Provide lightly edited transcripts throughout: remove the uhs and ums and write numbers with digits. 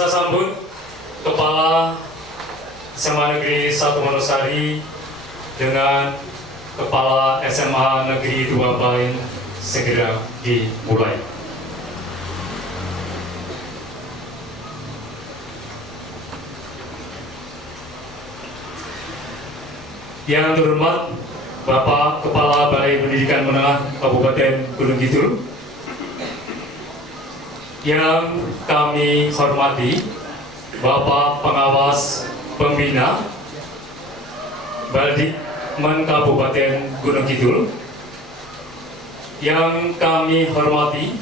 bisa sambut Kepala SMA Negeri 1 Wonosari dengan Kepala SMA Negeri 2 Balain segera dimulai. Yang terhormat Bapak Kepala Balai Pendidikan Menengah Kabupaten Gunung Kidul, yang kami hormati Bapak Pengawas Pembina Baldikmen Kabupaten Gunung Kidul, yang kami hormati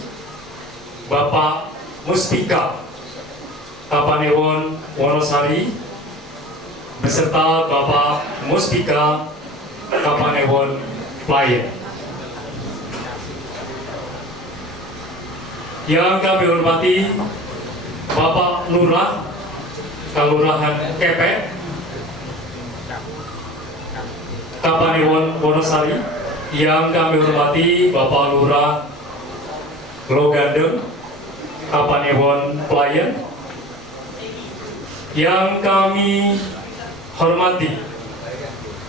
Bapak Muspika Kapanewon Wonosari beserta Bapak Muspika Kapanewon Playen, yang kami hormati Bapak Lurah Kelurahan Kepek Kapanewon Wonosari, yang kami hormati Bapak Lurah Logandeng Kapanewon Playen, yang kami hormati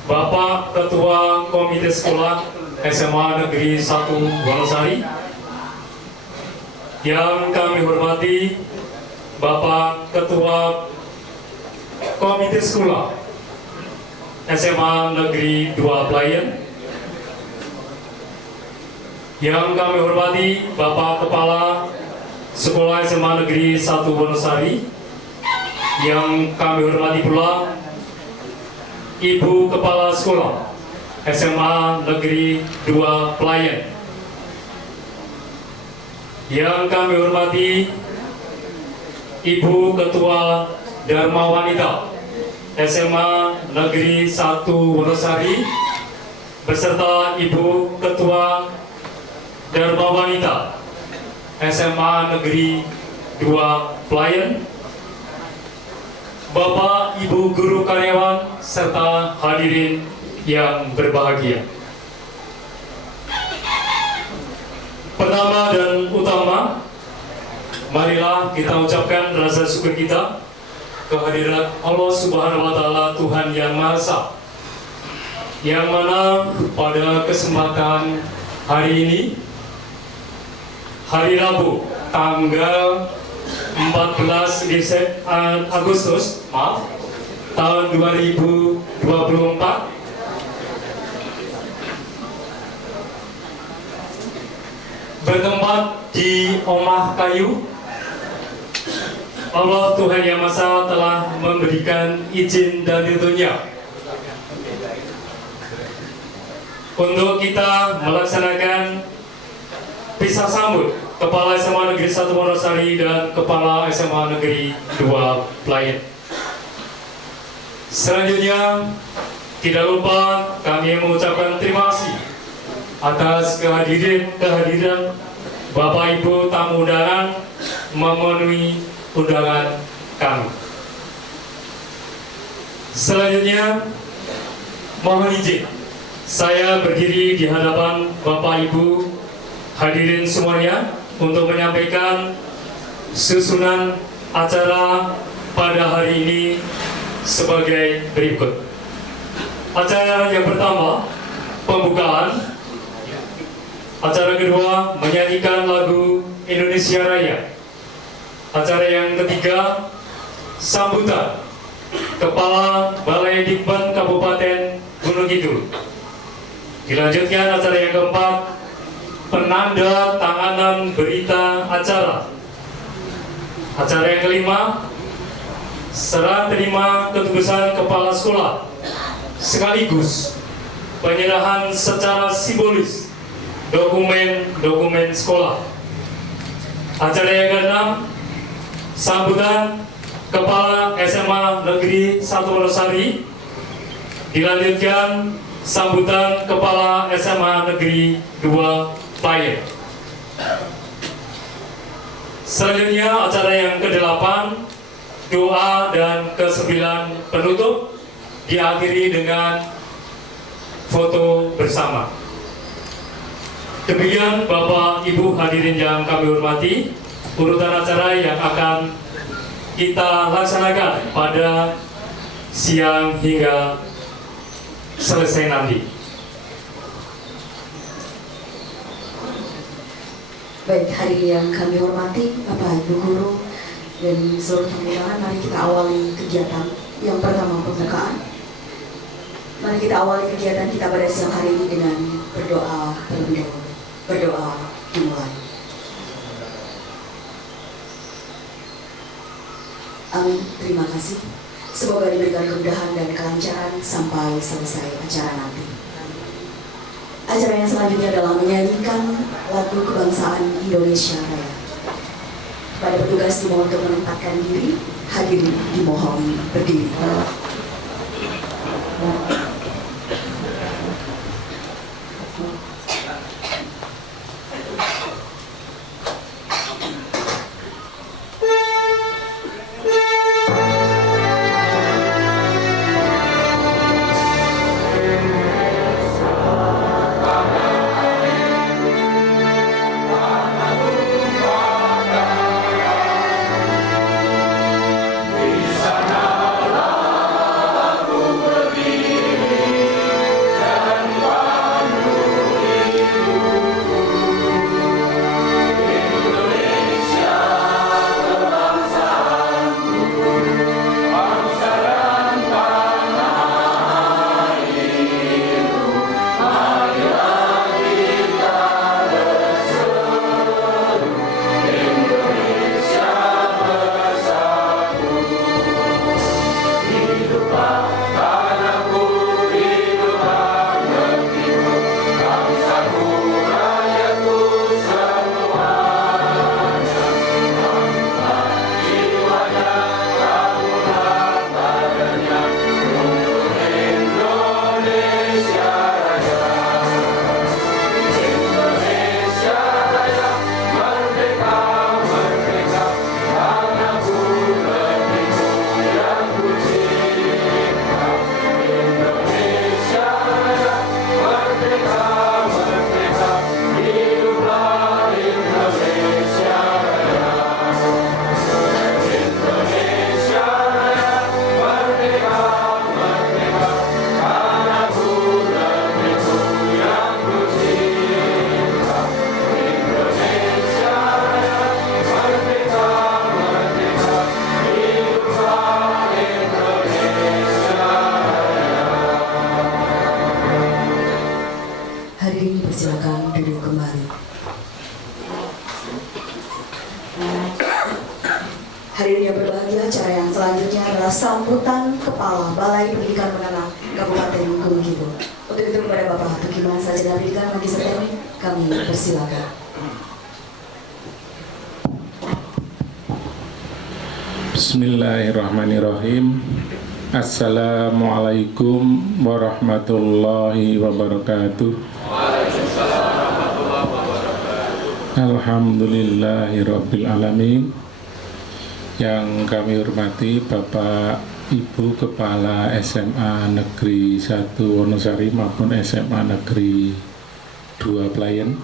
Bapak Ketua Komite Sekolah SMA Negeri 1 Wonosari, yang kami hormati Bapak Ketua Komite Sekolah SMA Negeri 2 Playen, yang kami hormati Bapak Kepala Sekolah SMA Negeri 1 Wonosari, yang kami hormati pula Ibu Kepala Sekolah SMA Negeri 2 Playen, yang kami hormati Ibu Ketua Dharma Wanita SMA Negeri 1 Wonosari beserta Ibu Ketua Dharma Wanita SMA Negeri 2 Playen, Bapak Ibu Guru Karyawan serta hadirin yang berbahagia. Pertama dan utama, marilah kita ucapkan rasa syukur kita kehadirat Allah Subhanahu wa Ta'ala, Tuhan yang Maha Esa, yang mana pada kesempatan hari ini, hari Rabu, tanggal 14 Agustus tahun 2024, bertempat di Omah Kayu, Allah Tuhan Yang Maha Esa telah memberikan izin dan ridhonya untuk kita melaksanakan pisah sambut Kepala SMA Negeri 1 Wonosari dan Kepala SMA Negeri 2 Playen. Selanjutnya, tidak lupa kami mengucapkan terima kasih atas kehadiran Bapak Ibu tamu undangan memenuhi undangan kami. Selanjutnya, mohon izin saya berdiri di hadapan Bapak Ibu hadirin semuanya untuk menyampaikan susunan acara pada hari ini sebagai berikut. Acara yang pertama, pembukaan. Acara kedua, menyanyikan lagu Indonesia Raya. Acara yang ketiga, sambutan Kepala Balai Dikban Kabupaten Gunung Kidul. Dilanjutkan acara yang keempat, penanda tanganan berita acara. Acara yang kelima, serah terima ketugasan kepala sekolah sekaligus penyerahan secara simbolis dokumen sekolah. Acara yang keenam, sambutan Kepala SMA Negeri 1 Wonosari. Dilanjutkan sambutan Kepala SMA Negeri 2 Playen. Selanjutnya acara yang ke-8, doa dan ke-9 penutup, diakhiri dengan foto bersama. Demikian Bapak Ibu hadirin yang kami hormati, urutan acara yang akan kita laksanakan pada siang hingga selesai nanti. Baik, hari yang kami hormati Bapak Ibu Guru dan seluruh tamu undangan, mari kita awali kegiatan. Yang pertama, pembukaan. Mari kita awali kegiatan kita pada siang hari ini dengan berdoa terlebih dahulu. Berdoa dimulai. Amin. Terima kasih. Semoga diberikan kemudahan dan kelancaran sampai selesai acara nanti. Acara yang selanjutnya adalah menyanyikan lagu kebangsaan Indonesia Raya. Pada petugas dimohon untuk menempatkan diri, hadirin dimohon berdiri. Silakan duduk kembali. Hadirin yang berbahagia, acara yang selanjutnya adalah sambutan Kepala Balai Pendidikan Menengah Kabupaten Gunung Kidul. Untuk itu kepada Bapak Tukiman Sarjana Pendidikan Magister Teknik, kami persilakan. Bismillahirrahmanirrahim. Assalamualaikum warahmatullahi wabarakatuh. Alhamdulillahirabbil alamin. Yang kami hormati Bapak Ibu Kepala SMA Negeri 1 Wonosari maupun SMA Negeri 2 Pelayan.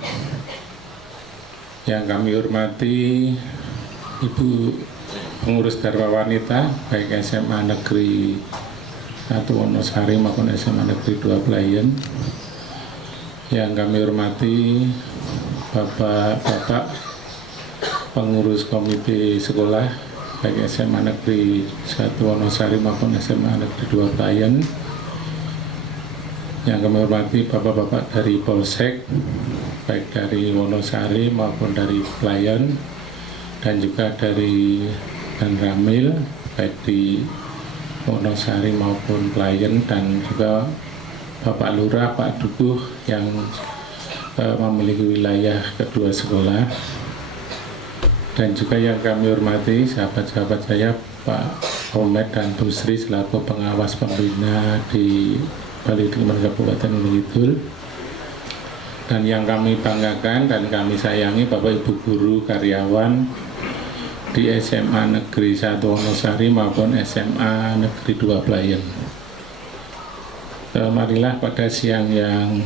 Yang kami hormati Ibu pengurus Dharma Wanita baik SMA Negeri 1 Wonosari maupun SMA Negeri 2 Pelayan. Yang kami hormati Bapak-bapak pengurus komite sekolah baik SMA Negeri 1 Wonosari maupun SMA Negeri 2 Pelayan. Yang kami hormati bapak-bapak dari Polsek baik dari Wonosari maupun dari Pelayan, dan juga dari Danramil baik di Wonosari maupun Pelayan, dan juga Bapak Lurah, Pak Dukuh yang memiliki wilayah kedua sekolah, dan juga yang kami hormati sahabat-sahabat saya Pak Omed dan Bu Sri selaku pengawas pembina di Balai Dikman Kabupaten Gunung Kidul, dan yang kami banggakan dan kami sayangi Bapak Ibu guru karyawan di SMA Negeri 1 Wonosari maupun SMA Negeri 2 Pelayan. Marilah pada siang yang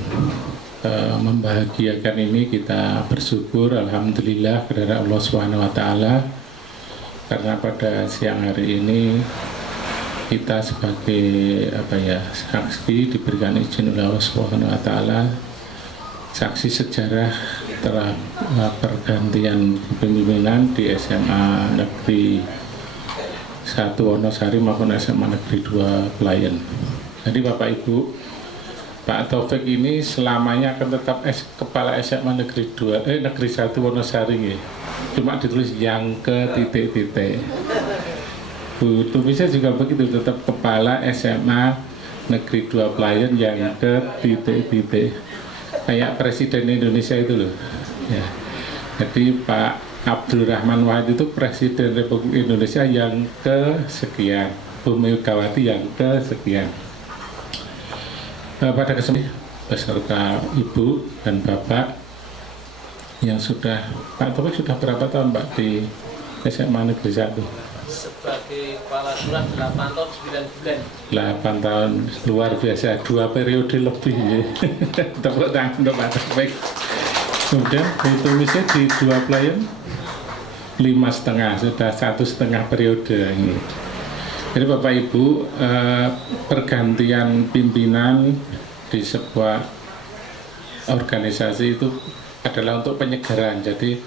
membahagiakan ini kita bersyukur alhamdulillah kepada Allah Subhanahu wa taala karena pada siang hari ini kita sebagai saksi diberikan izin oleh Allah Subhanahu wa taala, saksi sejarah telah pergantian pimpinan di SMA Negeri 1 Wonosari maupun SMA Negeri 2 Pelayan. Jadi Bapak Ibu, Pak Taufik ini selamanya akan tetap kepala SMA Negeri 1 Wonosari ya. Cuma ditulis yang ke titik-titik. Bu Tumisnya juga begitu, tetap kepala SMA Negeri 2 Pelayan yang ke titik-titik. Kayak Presiden Indonesia itu loh. Ya. Jadi Pak Abdul Rahman Wahid itu Presiden Republik Indonesia yang kesekian, Bu Megawati yang kesekian. Pada kesempatan beserta Ibu dan Bapak yang sudah, Pak Taufik sudah berapa tahun Pak di SMA Negeri 1? Sebagai kepala surat 8 tahun 9 bulan. 8 tahun, luar biasa, 2 periode lebih ya. Tepuk tangan untuk Pak Taufik. Kemudian ditulisnya di 2 Pelayan 5,5, sudah 1,5 periode ini. Jadi Bapak Ibu, pergantian pimpinan di sebuah organisasi itu adalah untuk penyegaran. Jadi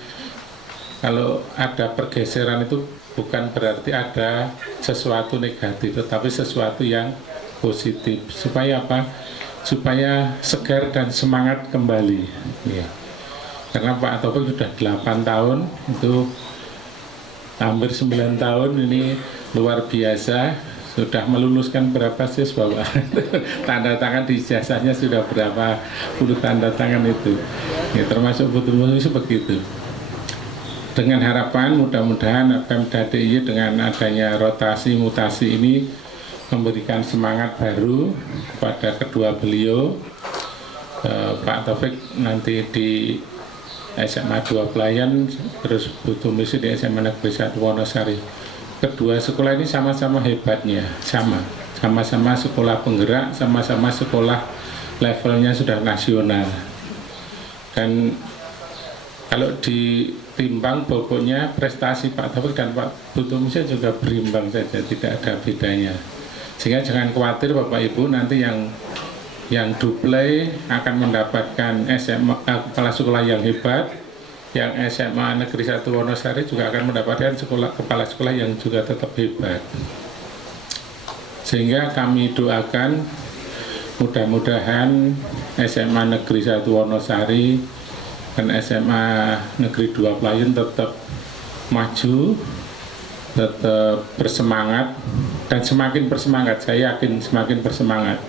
kalau ada pergeseran itu bukan berarti ada sesuatu negatif, tetapi sesuatu yang positif. Supaya apa? Supaya segar dan semangat kembali. Ya. Karena Pak Taufik sudah 8 tahun, itu hampir 9 tahun, ini luar biasa. Sudah meluluskan berapa siswa Pak? Tanda tangan di ijazahnya sudah berapa puluh tanda tangan itu. Ya, termasuk betul-betul begitu. Dengan harapan mudah-mudahan Pemda DIY dengan adanya rotasi mutasi ini memberikan semangat baru kepada kedua beliau, Pak Taufik nanti di SMA 2 Pelayan, terus Bu Tumisi di SMA Negeri 1 Wonosari. Kedua sekolah ini sama-sama hebatnya, sama-sama sekolah penggerak, sama-sama sekolah levelnya sudah nasional. Dan kalau ditimbang bobotnya prestasi Pak Taufik dan Pak Bu Tumisi juga berimbang saja, tidak ada bedanya. Sehingga jangan khawatir Bapak Ibu, nanti yang duplai akan mendapatkan kepala sekolah yang hebat, yang SMA Negeri 1 Wonosari juga akan mendapatkan kepala sekolah yang juga tetap hebat. Sehingga kami doakan mudah-mudahan SMA Negeri 1 Wonosari dan SMA Negeri 2 Pelayan tetap maju, tetap bersemangat, dan semakin bersemangat, saya yakin semakin bersemangat.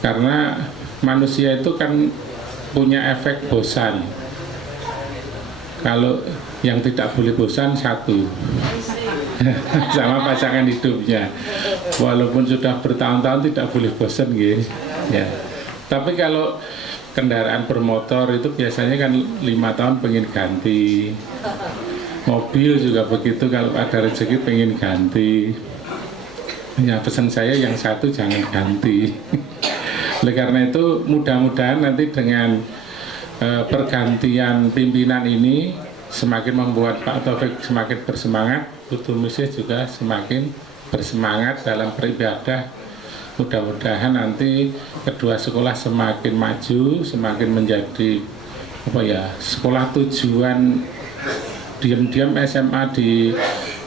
Karena manusia itu kan punya efek bosan. Kalau yang tidak boleh bosan satu sama pasangan hidupnya, walaupun sudah bertahun-tahun tidak boleh bosan gitu ya. Tapi kalau kendaraan bermotor itu biasanya kan 5 tahun pengen ganti, mobil juga begitu, kalau ada rezeki pengen ganti. Ya, pesan saya yang satu jangan ganti. Oleh karena itu mudah-mudahan nanti dengan pergantian pimpinan ini semakin membuat Pak Taufik semakin bersemangat, Bu Tumisi juga semakin bersemangat dalam beribadah. Mudah-mudahan nanti kedua sekolah semakin maju, semakin menjadi sekolah tujuan. Diam-diam SMA di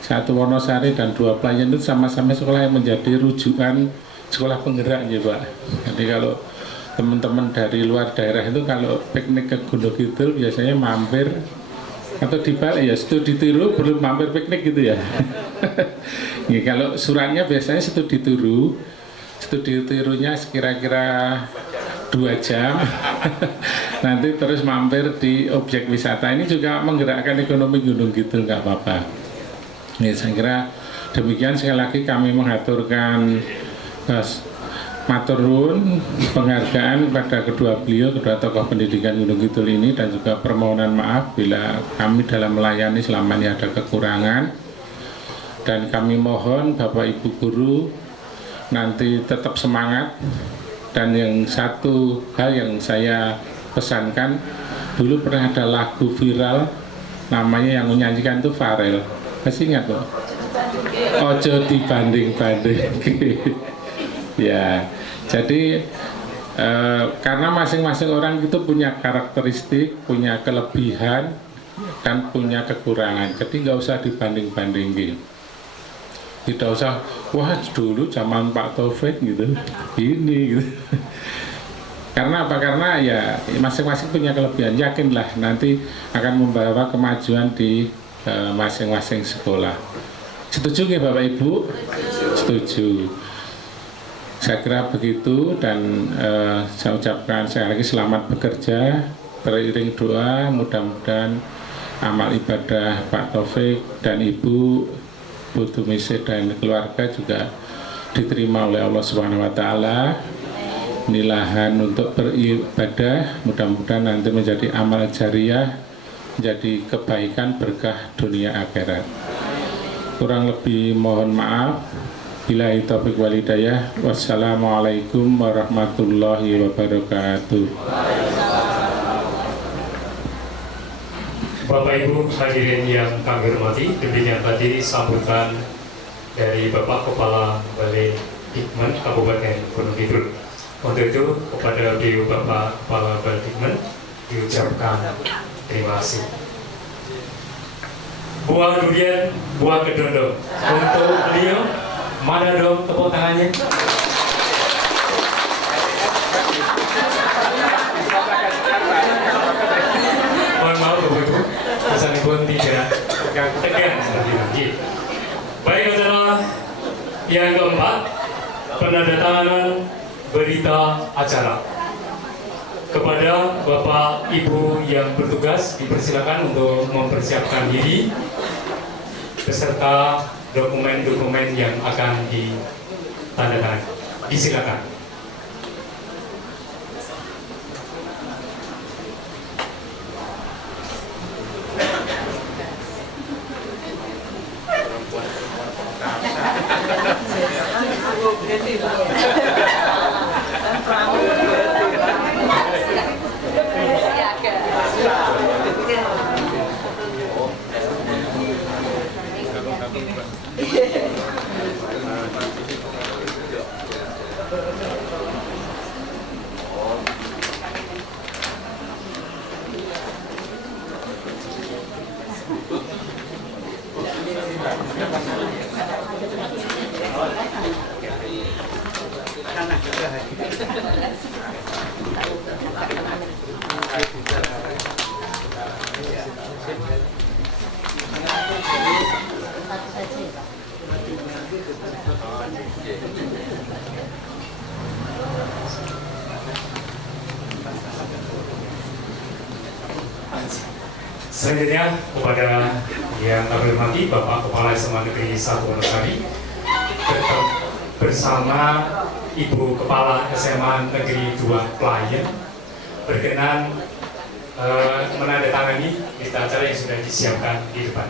1 Wonosari dan 2 Pelayan itu sama-sama sekolah yang menjadi rujukan sekolah penggerak ya Pak. Jadi kalau teman-teman dari luar daerah itu kalau piknik ke Gunung Kidul biasanya mampir, atau dibalik ya, studi tiru belum mampir piknik gitu ya. Ya kalau suratnya biasanya studi tirunya sekira-kira 2 jam. Nanti terus mampir di objek wisata, ini juga menggerakkan ekonomi Gunung Kidul, nggak apa-apa. Ya, saya kira demikian. Sekali lagi kami mengaturkan matur nuwun penghargaan kepada kedua tokoh pendidikan Gunung Kidul ini, dan juga permohonan maaf bila kami dalam melayani selama ini ada kekurangan. Dan kami mohon Bapak Ibu guru nanti tetap semangat. Dan yang satu hal yang saya pesankan, dulu pernah ada lagu viral namanya yang menyanyikan itu Farel. Masih ingat kok? Ojo dibanding-banding. Ya, jadi karena masing-masing orang itu punya karakteristik, punya kelebihan, dan punya kekurangan. Jadi nggak usah dibanding-bandingin. Tidak usah, wah dulu zaman Pak Taufik gitu, ini gitu. Karena apa? Karena ya masing-masing punya kelebihan. Yakinlah nanti akan membawa kemajuan di masing-masing sekolah. Setuju nggih Bapak Ibu? Setuju. Saya kira begitu dan saya ucapkan sekali lagi selamat bekerja. Beriring doa, mudah-mudahan amal ibadah Pak Taufik dan Ibu Putu Mise dan keluarga juga diterima oleh Allah Subhanahu wa taala. Ini lahan untuk beribadah, mudah-mudahan nanti menjadi amal jariah, menjadi kebaikan berkah dunia akhirat. Kurang lebih mohon maaf. Billahi taufiq wal hidayah. Wassalamualaikum warahmatullahi wabarakatuh. Bapak Ibu hadirin yang kami hormati, demikian tadi sambutan dari Bapak Kepala Balai Dikmen Kabupaten Gunung Kidul. Untuk itu kepada beliau Bapak Kepala Balai Dikmen diucapkan terima kasih. Buah durian, buah kedondong. Untuk beliau, mana dong tepuk tangannya? Mohon maaf Bapak Ibu, pesan pun tidak tegang seperti ini. Baik, acara yang keempat, penandatanganan berita acara. Kepada Bapak Ibu yang bertugas dipersilakan untuk mempersiapkan diri beserta dokumen-dokumen yang akan ditandatangani. Disilakan. Selanjutnya kepada yang kami hormati Bapak Kepala SMA Negeri 1 Wonosari bersama Ibu Kepala SMA Negeri 2 Pelayan berkenan menandatangani berita acara yang sudah disiapkan di depan.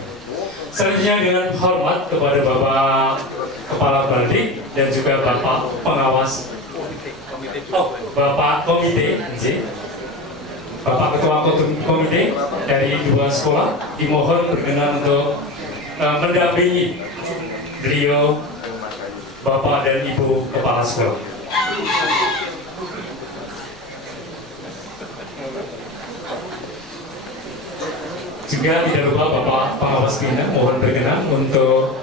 Selanjutnya dengan hormat kepada Bapak Kepala Baldik dan juga Bapak Pengawas Bapak Komite, Bapak Ketua Komite dari dua sekolah dimohon berkenan untuk mendampingi beliau Bapak dan Ibu Kepala Sekolah. Juga tidak lupa Bapak Pengawas Bina mohon berkenan untuk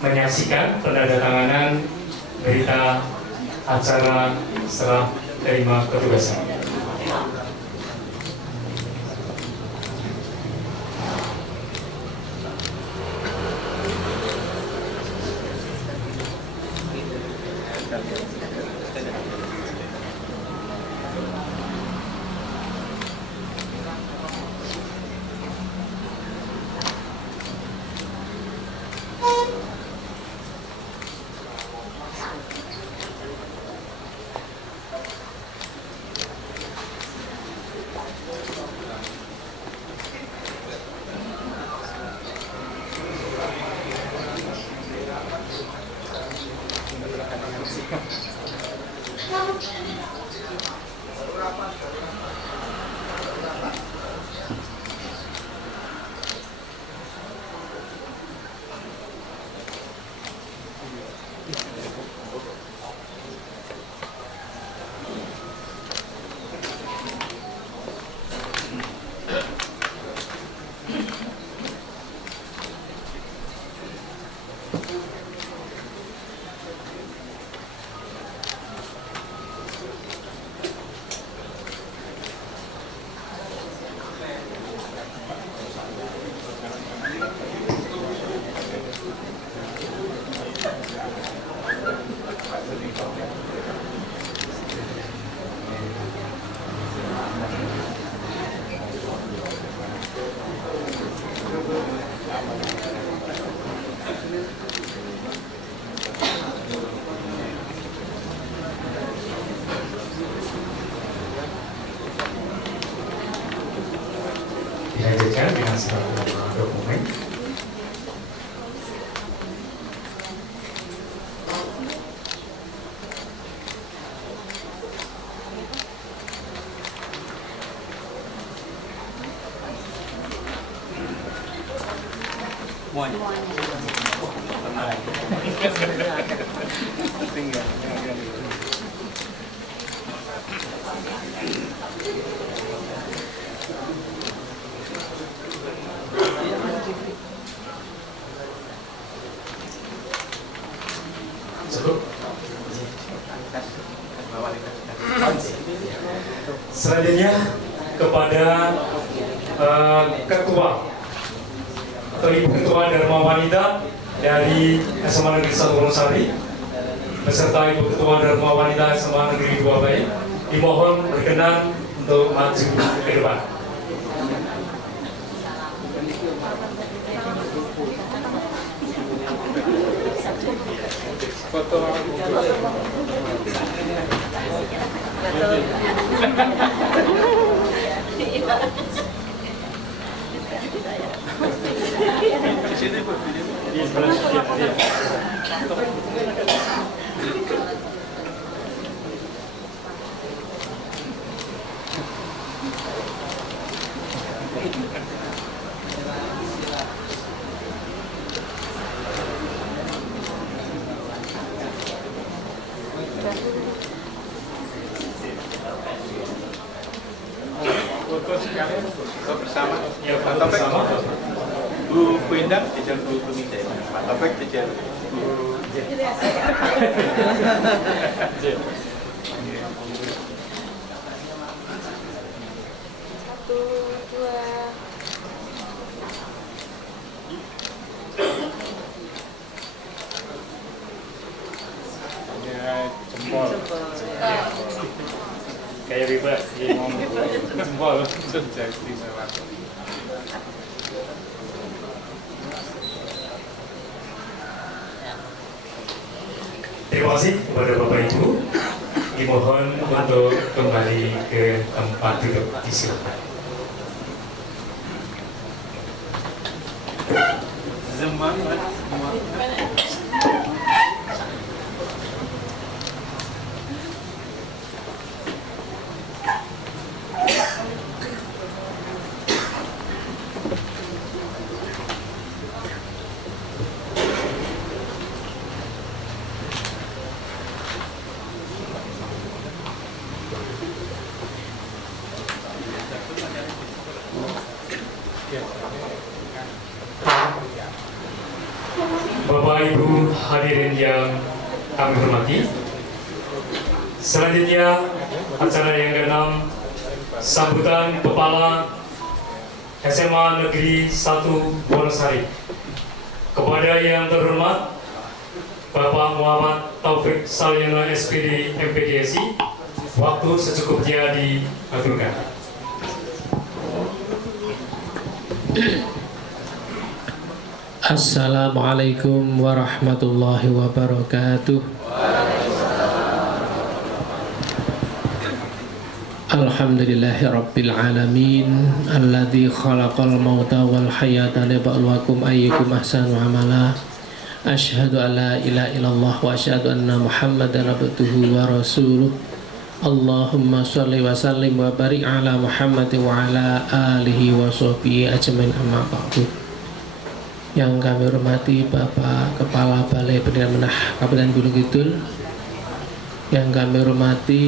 menyaksikan penandatanganan berita acara serah terima petugasan. naskah dokumen. Cukup. Selanjutnya kepada ketua atau ibu ketua Dharma Wanita dari SMA Negeri 1 Wonosari beserta ibu ketua Dharma Wanita SMA Negeri 2 Baik dimohon berkenan untuk maju ke depan. Bersama Ya, Pak Taufik, bersama. Bu Endang dijar Bu Kumite, Pak Taufik dijar Bu Satu, dua. Jempol. Kayak bebas, dia ngomong jempol jadi sama. Terima kasih kepada Bapak Ibu. Dimohon untuk kembali ke tempat duduk. Disilakan. Semangat semua. Bapak Ibu hadirin yang kami hormati, selanjutnya acara yang ke-6 sambutan Kepala SMA Negeri 1 Wonosari. Kepada yang terhormat Bapak Muhammad Taufik Salyono SPD MPDSI, waktu secukupnya diaturkan. Assalamualaikum warahmatullahi wabarakatuh. Alhamdulillahi rabbil alamin alladzi khalaqal mauta wal hayata liyabluwakum ayyukum ahsanu amala. Asyhadu an la ilaha illallah wa asyhadu anna Muhammadan abduhu wa rasuluh. Allahumma shalli wa sallim wa barik ala Muhammad wa ala alihi wa sahbihi ajmain, amma ba'du. Yang kami hormati Bapak Kepala Balai Pendidikan Menengah Kabupaten Gunung Kidul, yang kami hormati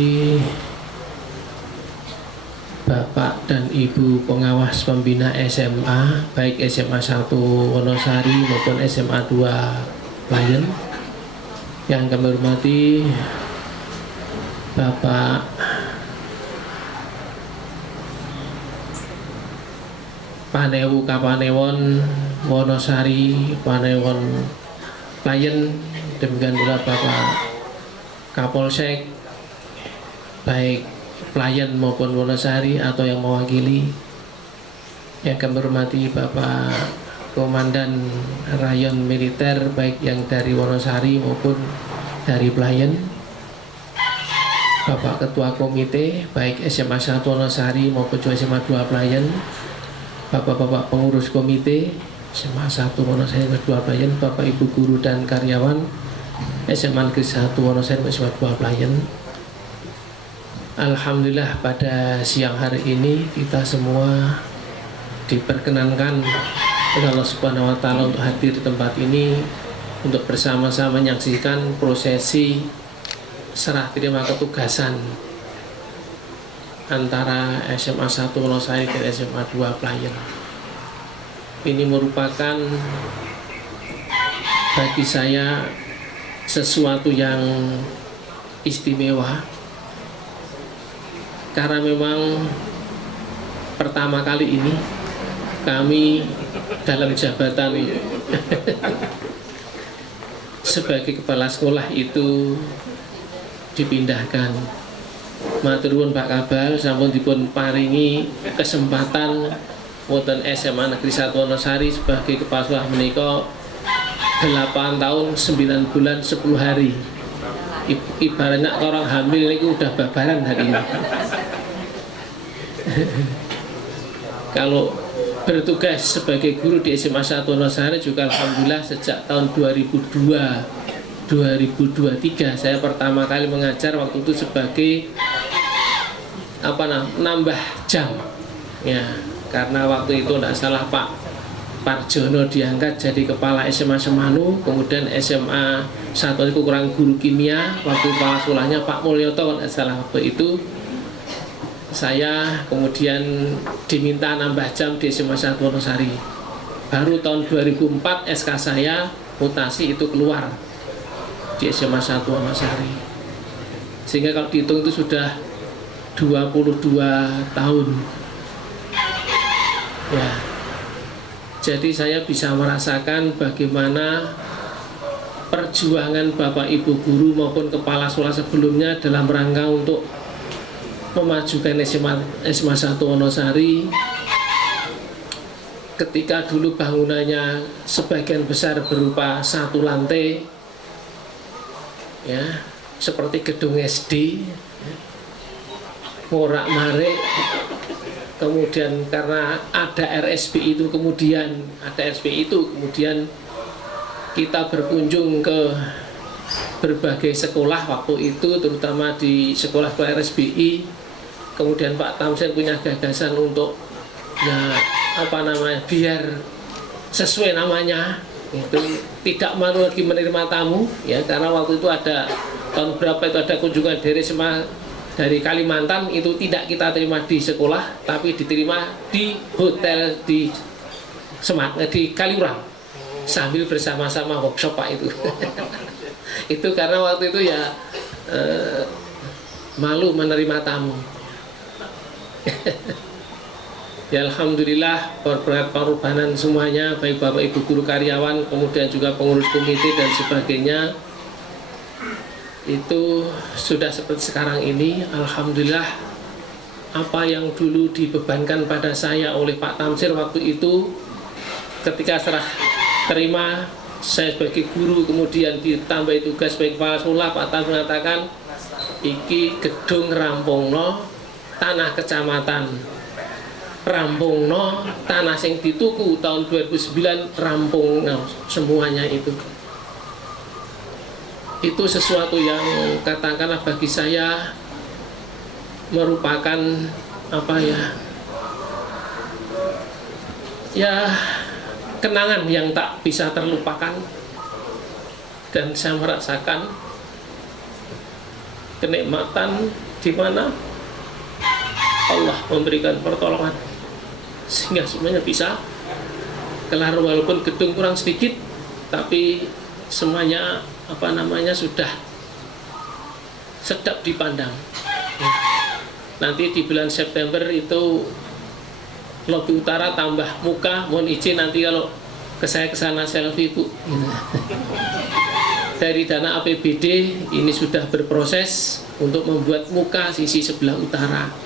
Bapak dan Ibu pengawas pembina SMA, baik SMA 1 Wonosari maupun SMA 2 Layen, yang kami hormati Bapak Panewu Kapanewon Wonosari, Panewon Layen, demikian pula Bapak Kapolsek baik Pelayan maupun Wonosari atau yang mewakili, yang kami hormati Bapak Komandan Rayon Militer baik yang dari Wonosari maupun dari Pelayan, Bapak Ketua Komite baik SMA 1 Wonosari maupun juga SMA 2 Pelayan, Bapak-bapak pengurus komite SMA 1 Wonosari Kedua Pelayan, Bapak Ibu guru dan karyawan SMA Negeri 1 Wonosari SMA 2 Pelayan. Alhamdulillah pada siang hari ini kita semua diperkenankan oleh Allah Subhanahu wa taala untuk hadir di tempat ini untuk bersama-sama menyaksikan prosesi serah terima ketugasan antara SMA 1 Wonosari dan SMA 2 Pelayan. Ini merupakan bagi saya sesuatu yang istimewa karena memang pertama kali ini kami dalam jabatan sebagai kepala sekolah itu dipindahkan. Matur nuwun Pak Kabal sampun dipun paringi kesempatan wonten SMA Negeri 1 Wonosari sebagai kepala sekolah menika 8 tahun 9 bulan 10 hari. Ibaratnya orang hamil itu udah babaran hari ini. Kalau bertugas sebagai guru di SMA 1 Wonosari juga alhamdulillah sejak tahun 2023 saya pertama kali mengajar, waktu itu sebagai nambah jam ya, karena waktu itu tidak salah Pak Parjono diangkat jadi kepala SMA Semanu, kemudian SMA 1 itu kurang guru kimia, waktu kepala sekolahnya Pak Mulyoto tidak salah waktu itu. Saya kemudian diminta nambah jam di SMA 1 Wonosari. Baru tahun 2004 SK saya mutasi itu keluar di SMA 1 Wonosari. Sehingga kalau dihitung itu sudah 22 tahun. Ya. Jadi saya bisa merasakan bagaimana perjuangan Bapak Ibu guru maupun kepala sekolah sebelumnya dalam rangka untuk memajukan SMA 1 Wonosari ketika dulu bangunannya sebagian besar berupa satu lantai ya, seperti gedung SD morak-marik, kemudian karena ada RSBI itu kemudian kita berkunjung ke berbagai sekolah waktu itu, terutama di sekolah-sekolah RSBI. Kemudian Pak Tamsin punya gagasan untuk biar sesuai namanya itu tidak malu lagi menerima tamu ya, karena waktu itu ada tahun berapa itu ada kunjungan dari Kalimantan, itu tidak kita terima di sekolah tapi diterima di hotel di Kaliurang sambil bersama-sama workshop Pak itu. Itu karena waktu itu ya malu menerima tamu. Ya alhamdulillah berkat pengorbanan semuanya, baik Bapak Ibu guru karyawan, kemudian juga pengurus komite dan sebagainya, itu sudah seperti sekarang ini. Alhamdulillah apa yang dulu dibebankan pada saya oleh Pak Tamsir waktu itu ketika serah terima saya sebagai guru kemudian ditambah tugas sebagai kepala sekolah, Pak Tamsir mengatakan iki gedung rampungno tanah kecamatan, rampungno tanah sing dituku tahun 2009 rampungno semuanya itu sesuatu yang katakanlah bagi saya merupakan kenangan yang tak bisa terlupakan, dan saya merasakan kenikmatan di mana Allah memberikan pertolongan sehingga semuanya bisa kelar, walaupun gedung kurang sedikit tapi semuanya sudah sedap dipandang. Nanti di bulan September itu lobi utara tambah muka, mohon izin nanti kalau saya kesana selfie Bu. Dari dana APBD ini sudah berproses untuk membuat muka sisi sebelah utara.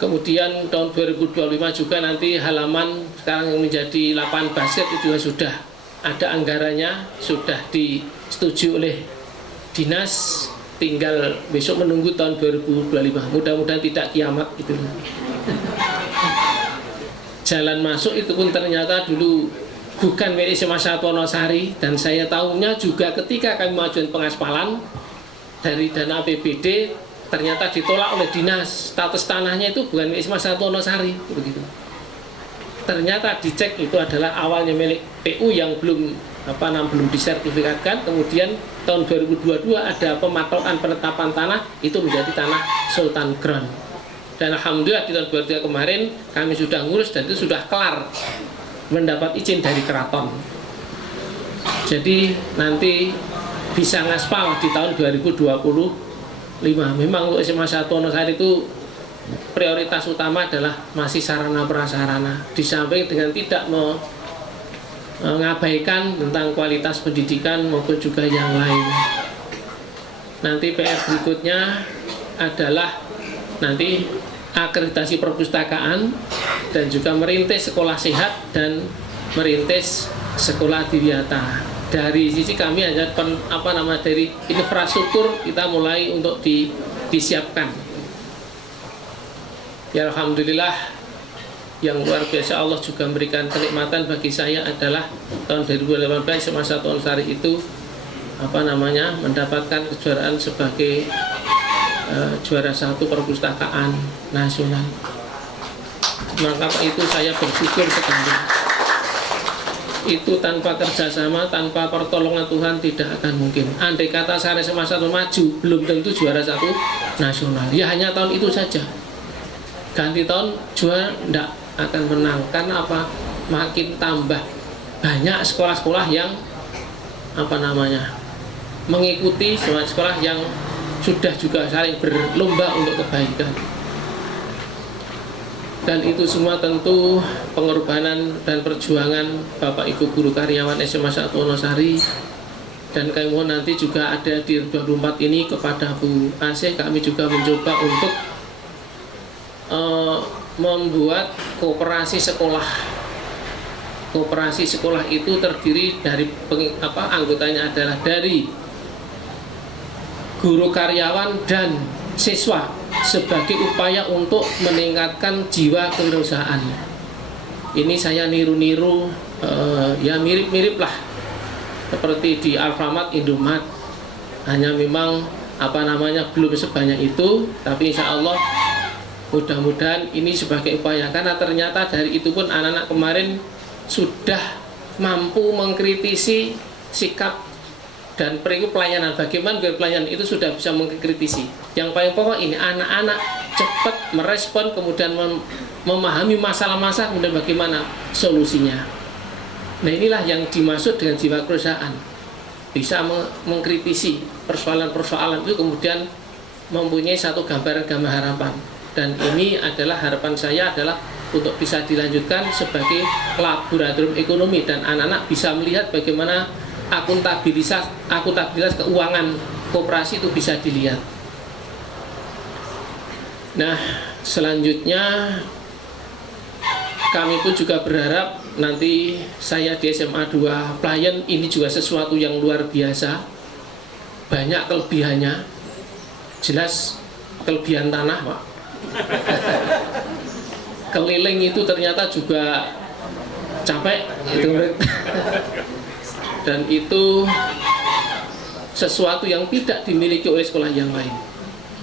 Kemudian tahun 2025 juga nanti halaman sekarang yang menjadi lapangan basket itu juga sudah ada anggarannya, sudah disetujui oleh dinas, tinggal besok menunggu tahun 2025. Mudah-mudahan tidak kiamat itu. jalan masuk itu pun ternyata dulu bukan milik SMA 1 Wonosari, dan saya tahunya juga ketika kami mengajukan pengaspalan dari dana APBD ternyata ditolak oleh dinas, status tanahnya itu bukan milik SMA 1 Wonosari begitu. Ternyata dicek itu adalah awalnya milik PU yang belum disertifikatkan, kemudian tahun 2022 ada pematokan penetapan tanah itu menjadi tanah Sultan Ground. Dan alhamdulillah di tahun 2023 kemarin kami sudah ngurus dan itu sudah kelar mendapat izin dari keraton. Jadi nanti bisa ngaspal di tahun 2025. Memang untuk SMA 1 Wonosari itu prioritas utama adalah masih sarana prasarana, di samping dengan tidak mengabaikan tentang kualitas pendidikan maupun juga yang lain. Nanti PR berikutnya adalah nanti akreditasi perpustakaan dan juga merintis sekolah sehat dan merintis sekolah adiwiyata. Dari sisi kami hanya dari infrastruktur kita mulai untuk disiapkan. Ya alhamdulillah, yang luar biasa Allah juga memberikan kenikmatan bagi saya adalah tahun 2018 SMA 1 Wonosari itu mendapatkan kejuaraan sebagai juara 1 perpustakaan nasional. Maka itu saya bersyukur sekali. Itu tanpa kerjasama, tanpa pertolongan Tuhan tidak akan mungkin. Andai kata saya SMA 1 maju, belum tentu juara 1 nasional. Ya hanya tahun itu saja. Ganti tahun juara tidak akan menang. Karena makin tambah banyak sekolah-sekolah yang mengikuti sekolah yang sudah juga saling berlomba untuk kebaikan. Dan itu semua tentu pengorbanan dan perjuangan Bapak Ibu guru karyawan SMA 1 Wonosari. Dan kami mohon nanti juga ada di 24 ini kepada Bu Asih, kami juga mencoba untuk membuat koperasi sekolah. Koperasi sekolah itu terdiri dari anggotanya adalah dari guru karyawan dan siswa sebagai upaya untuk meningkatkan jiwa kewirausahaan. Ini saya niru-niru ya mirip-mirip lah seperti di Alfamart, Indomaret. Hanya memang belum sebanyak itu, tapi insya Allah mudah-mudahan ini sebagai upaya, karena ternyata dari itu pun anak-anak kemarin sudah mampu mengkritisi sikap dan perilaku pelayanan. Bagaimana pelayanan itu sudah bisa mengkritisi. Yang paling pokok ini anak-anak cepat merespon, kemudian memahami masalah-masalah, kemudian bagaimana solusinya. Nah inilah yang dimaksud dengan jiwa kewirausahaan. Bisa mengkritisi persoalan-persoalan itu, kemudian mempunyai satu gambaran harapan. Dan ini adalah harapan saya adalah untuk bisa dilanjutkan sebagai laboratorium ekonomi, dan anak-anak bisa melihat bagaimana akuntabilitas keuangan koperasi itu bisa dilihat. Nah, selanjutnya kami pun juga berharap nanti saya di SMA 2 Playen ini juga sesuatu yang luar biasa. Banyak kelebihannya. Jelas kelebihan tanah, Pak. Keliling itu ternyata juga capek gitu. Dan itu sesuatu yang tidak dimiliki oleh sekolah yang lain.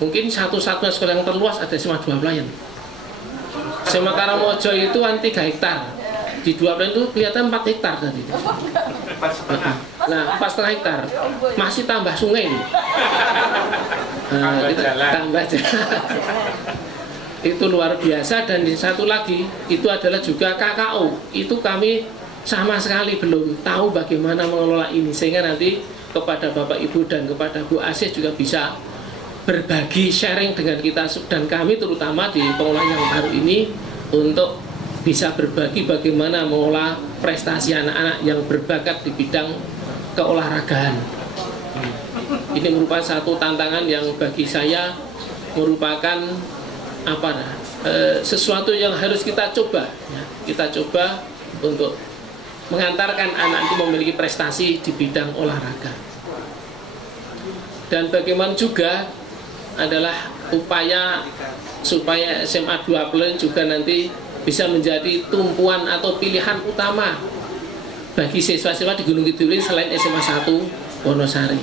Mungkin satu-satunya sekolah yang terluas ada SMA 2 Playen. SMA Karamojo itu 3 hektar. Di 2 Playen itu kelihatan 4 hektar tadi. Nah, 4,5 hektar. Masih tambah sungai ini. Tambah jalan. Itu luar biasa. Dan satu lagi itu adalah juga KKO. Itu kami sama sekali belum tahu bagaimana mengelola ini, sehingga nanti kepada Bapak Ibu dan kepada Bu Asih juga bisa berbagi, sharing dengan kita dan kami terutama di pengelola yang baru ini, untuk bisa berbagi bagaimana mengolah prestasi anak-anak yang berbakat di bidang keolahragaan. Ini merupakan satu tantangan yang bagi saya merupakan sesuatu yang harus kita coba, ya. Kita coba untuk mengantarkan anak itu memiliki prestasi di bidang olahraga. Dan bagaimana juga adalah upaya supaya SMA 2 Playen juga nanti bisa menjadi tumpuan atau pilihan utama bagi siswa-siswa di Gunung Kidul ini selain SMA 1 Wonosari.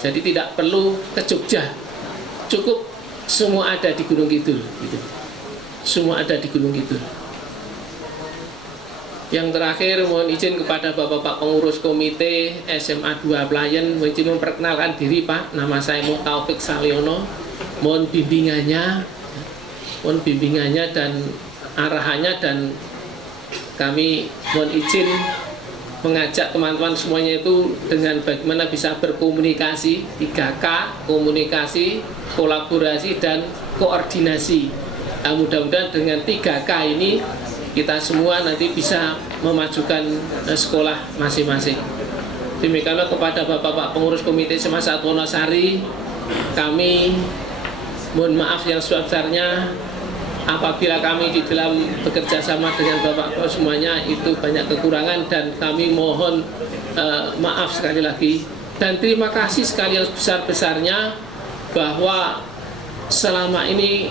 Jadi tidak perlu ke Jogja, cukup semua ada di Gunung Kidul gitu. Semua ada di Gunung Kidul. Yang terakhir, mohon izin kepada Bapak-Bapak pengurus komite SMA 2 Playen, mohon izin memperkenalkan diri Pak. Nama saya Taufik Saliono. Mohon bimbingannya dan arahannya, dan kami mohon izin mengajak teman-teman semuanya itu dengan bagaimana bisa berkomunikasi, 3K, komunikasi, kolaborasi, dan koordinasi. Nah, mudah-mudahan dengan 3K ini kita semua nanti bisa memajukan sekolah masing-masing. Demikianlah kepada Bapak-Bapak pengurus komite SMA 1 Wonosari, kami mohon maaf yang sebesar-besarnya apabila kami di dalam bekerja sama dengan Bapak semuanya itu banyak kekurangan, dan kami mohon maaf sekali lagi, dan terima kasih sekali yang sebesar-besarnya bahwa selama ini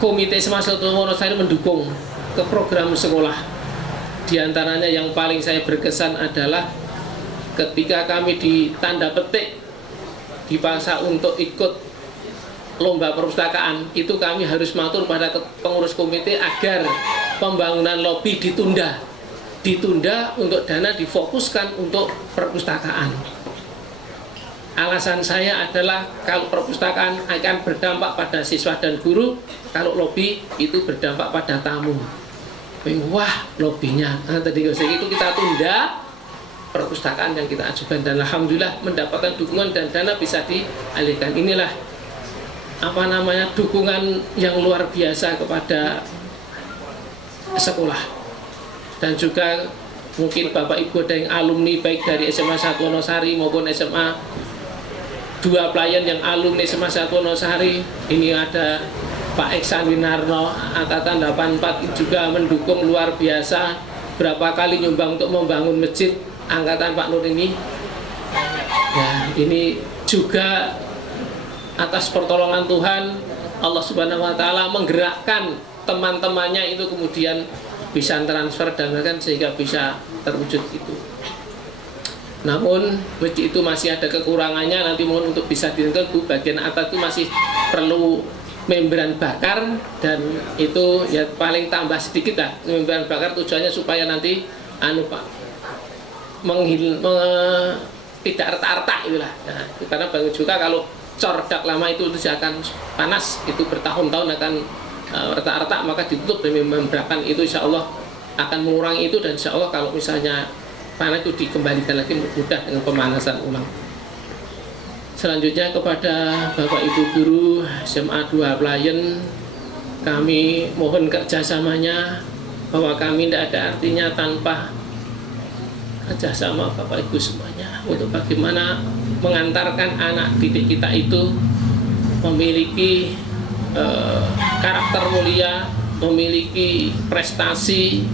komite SMA 1 Wonosari mendukung ke program sekolah. Di antaranya yang paling saya berkesan adalah ketika kami di tanda petik dipaksa untuk ikut lomba perpustakaan, itu kami harus matur pada pengurus komite agar pembangunan lobi ditunda untuk dana difokuskan untuk perpustakaan. Alasan saya adalah kalau perpustakaan akan berdampak pada siswa dan guru, kalau lobi itu berdampak pada tamu. Wah, lobinya tadi itu kita tunda perpustakaan yang kita ajukan, dan alhamdulillah mendapatkan dukungan dan dana bisa dialihkan. Inilah dukungan yang luar biasa kepada sekolah. Dan juga mungkin Bapak Ibu ada yang alumni baik dari SMA 1 Wonosari maupun SMA 2 Playen yang alumni SMA 1 Wonosari. Ini ada Pak Iksan Winarno angkatan 84 juga mendukung luar biasa, berapa kali nyumbang untuk membangun masjid angkatan Pak Nur ini. Ya, ini juga atas pertolongan Tuhan, Allah Subhanahu wa taala menggerakkan teman-temannya itu kemudian bisa transfer dan kan sehingga bisa terwujud itu. Namun masjid itu masih ada kekurangannya, nanti mohon untuk bisa ditentukan bagian atas itu masih perlu membran bakar, dan itu ya paling tambah sedikit lah membran bakar, tujuannya supaya nanti tidak retak-retak itulah. Nah, karena bangun juga kalau cordak lama itu akan panas, itu bertahun-tahun akan retak-retak, maka ditutup dengan membrakan itu insya Allah akan mengurangi itu, dan insya Allah kalau misalnya panas itu dikembalikan lagi mudah dengan pemanasan ulang. Selanjutnya kepada Bapak Ibu Guru SMA 2 Playen, kami mohon kerjasamanya, bahwa kami tidak ada artinya tanpa kerjasama Bapak Ibu semuanya untuk bagaimana mengantarkan anak didik kita itu memiliki karakter mulia, memiliki prestasi,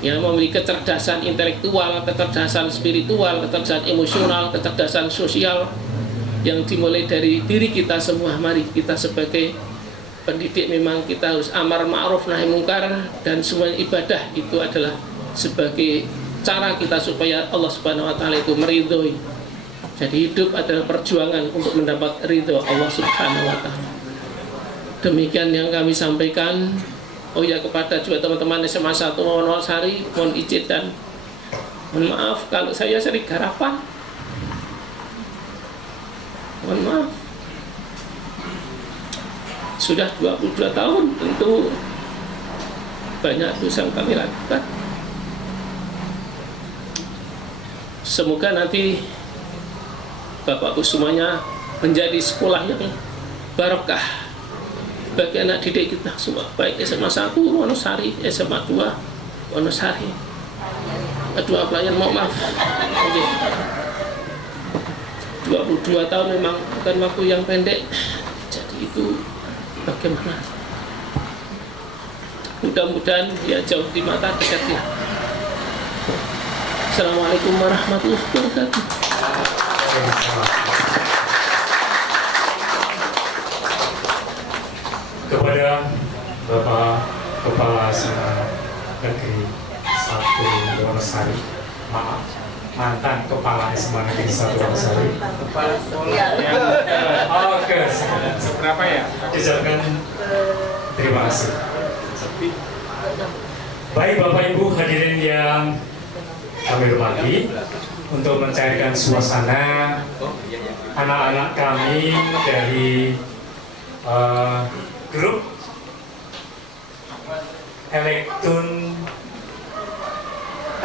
ya, memiliki kecerdasan intelektual, kecerdasan spiritual, kecerdasan emosional, kecerdasan sosial yang dimulai dari diri kita semua. Mari kita sebagai pendidik memang kita harus amar ma'ruf nahi mungkar, dan semua ibadah itu adalah sebagai cara kita supaya Allah Subhanahu wa taala itu meridhoi. Jadi hidup adalah perjuangan untuk mendapat ridho Allah Subhanahu wa taala. Demikian yang kami sampaikan. Oh ya, kepada juga teman-teman SMA 1 Wonosari, mohon izin dan mohon maaf kalau saya sering garapan. Mohon maaf. Sudah 22 tahun tentu banyak dosa yang kami lakukan. Semoga nanti Bapak-Ibu semuanya menjadi sekolah yang barokah bagi anak didik kita semua, baik SMA 1 Wonosari, SMA 2 Wonosari, 2 Playen, mohon maaf. Oke. 22 tahun memang bukan waktu yang pendek. Jadi itu bagaimana? Mudah-mudahan ya jauh di mata, dekat ya. Assalamualaikum warahmatullahi wabarakatuh. Kepada Bapak Kepala SMA Negeri 1 Wonosari, maaf, mantan Kepala SMA Negeri 1 Wonosari. Kepala sekolah yang Oke, seberapa ya? ucapkan terima kasih. Baik Bapak Ibu hadirin yang kami hormati, untuk mencairkan suasana anak-anak kami dari grup Elektun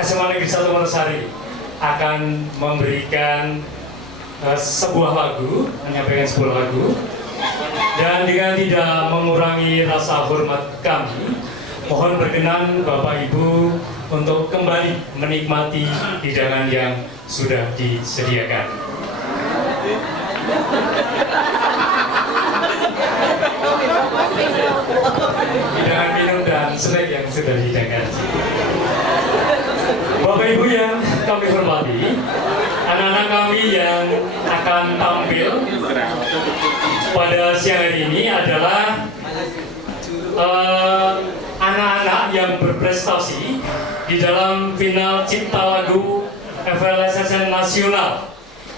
SMA Negeri 1 Wonosari akan memberikan sebuah lagu, menyampaikan sebuah lagu, dan dengan tidak mengurangi rasa hormat kami, mohon berkenan Bapak Ibu untuk kembali menikmati hidangan yang sudah disediakan. Hidangan minum dan snack yang sudah dihidangkan. Bapak Ibu yang kami hormati, anak-anak kami yang akan tampil pada siang hari ini adalah anak-anak yang berprestasi di dalam final Cipta Lagu FLSSN Nasional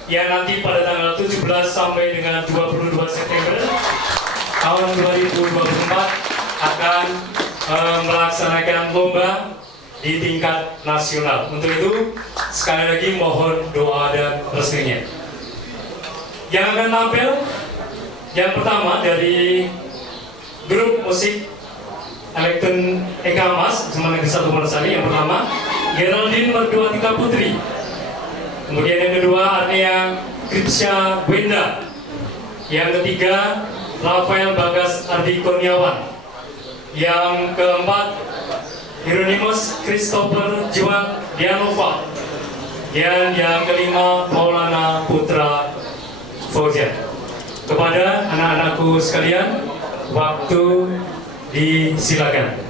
yang nanti pada tanggal 17 sampai dengan 22 September tahun 2024 akan melaksanakan lomba di tingkat nasional. Untuk itu sekali lagi mohon doa dan restunya. Yang akan tampil yang pertama dari grup musik Elektun Eka Mas SMA Negeri 1 Wonosari. Yang pertama Geraldine Merduatika Putri. Kemudian yang kedua Arnea Kripsya Wenda. Yang ketiga Rafael Bagas Ardi Kurniawan. Yang keempat Hieronymus Christopher Juan Dianova. Dan yang kelima Maulana Putra Fauzan. Kepada anak-anakku sekalian, waktu disilakan.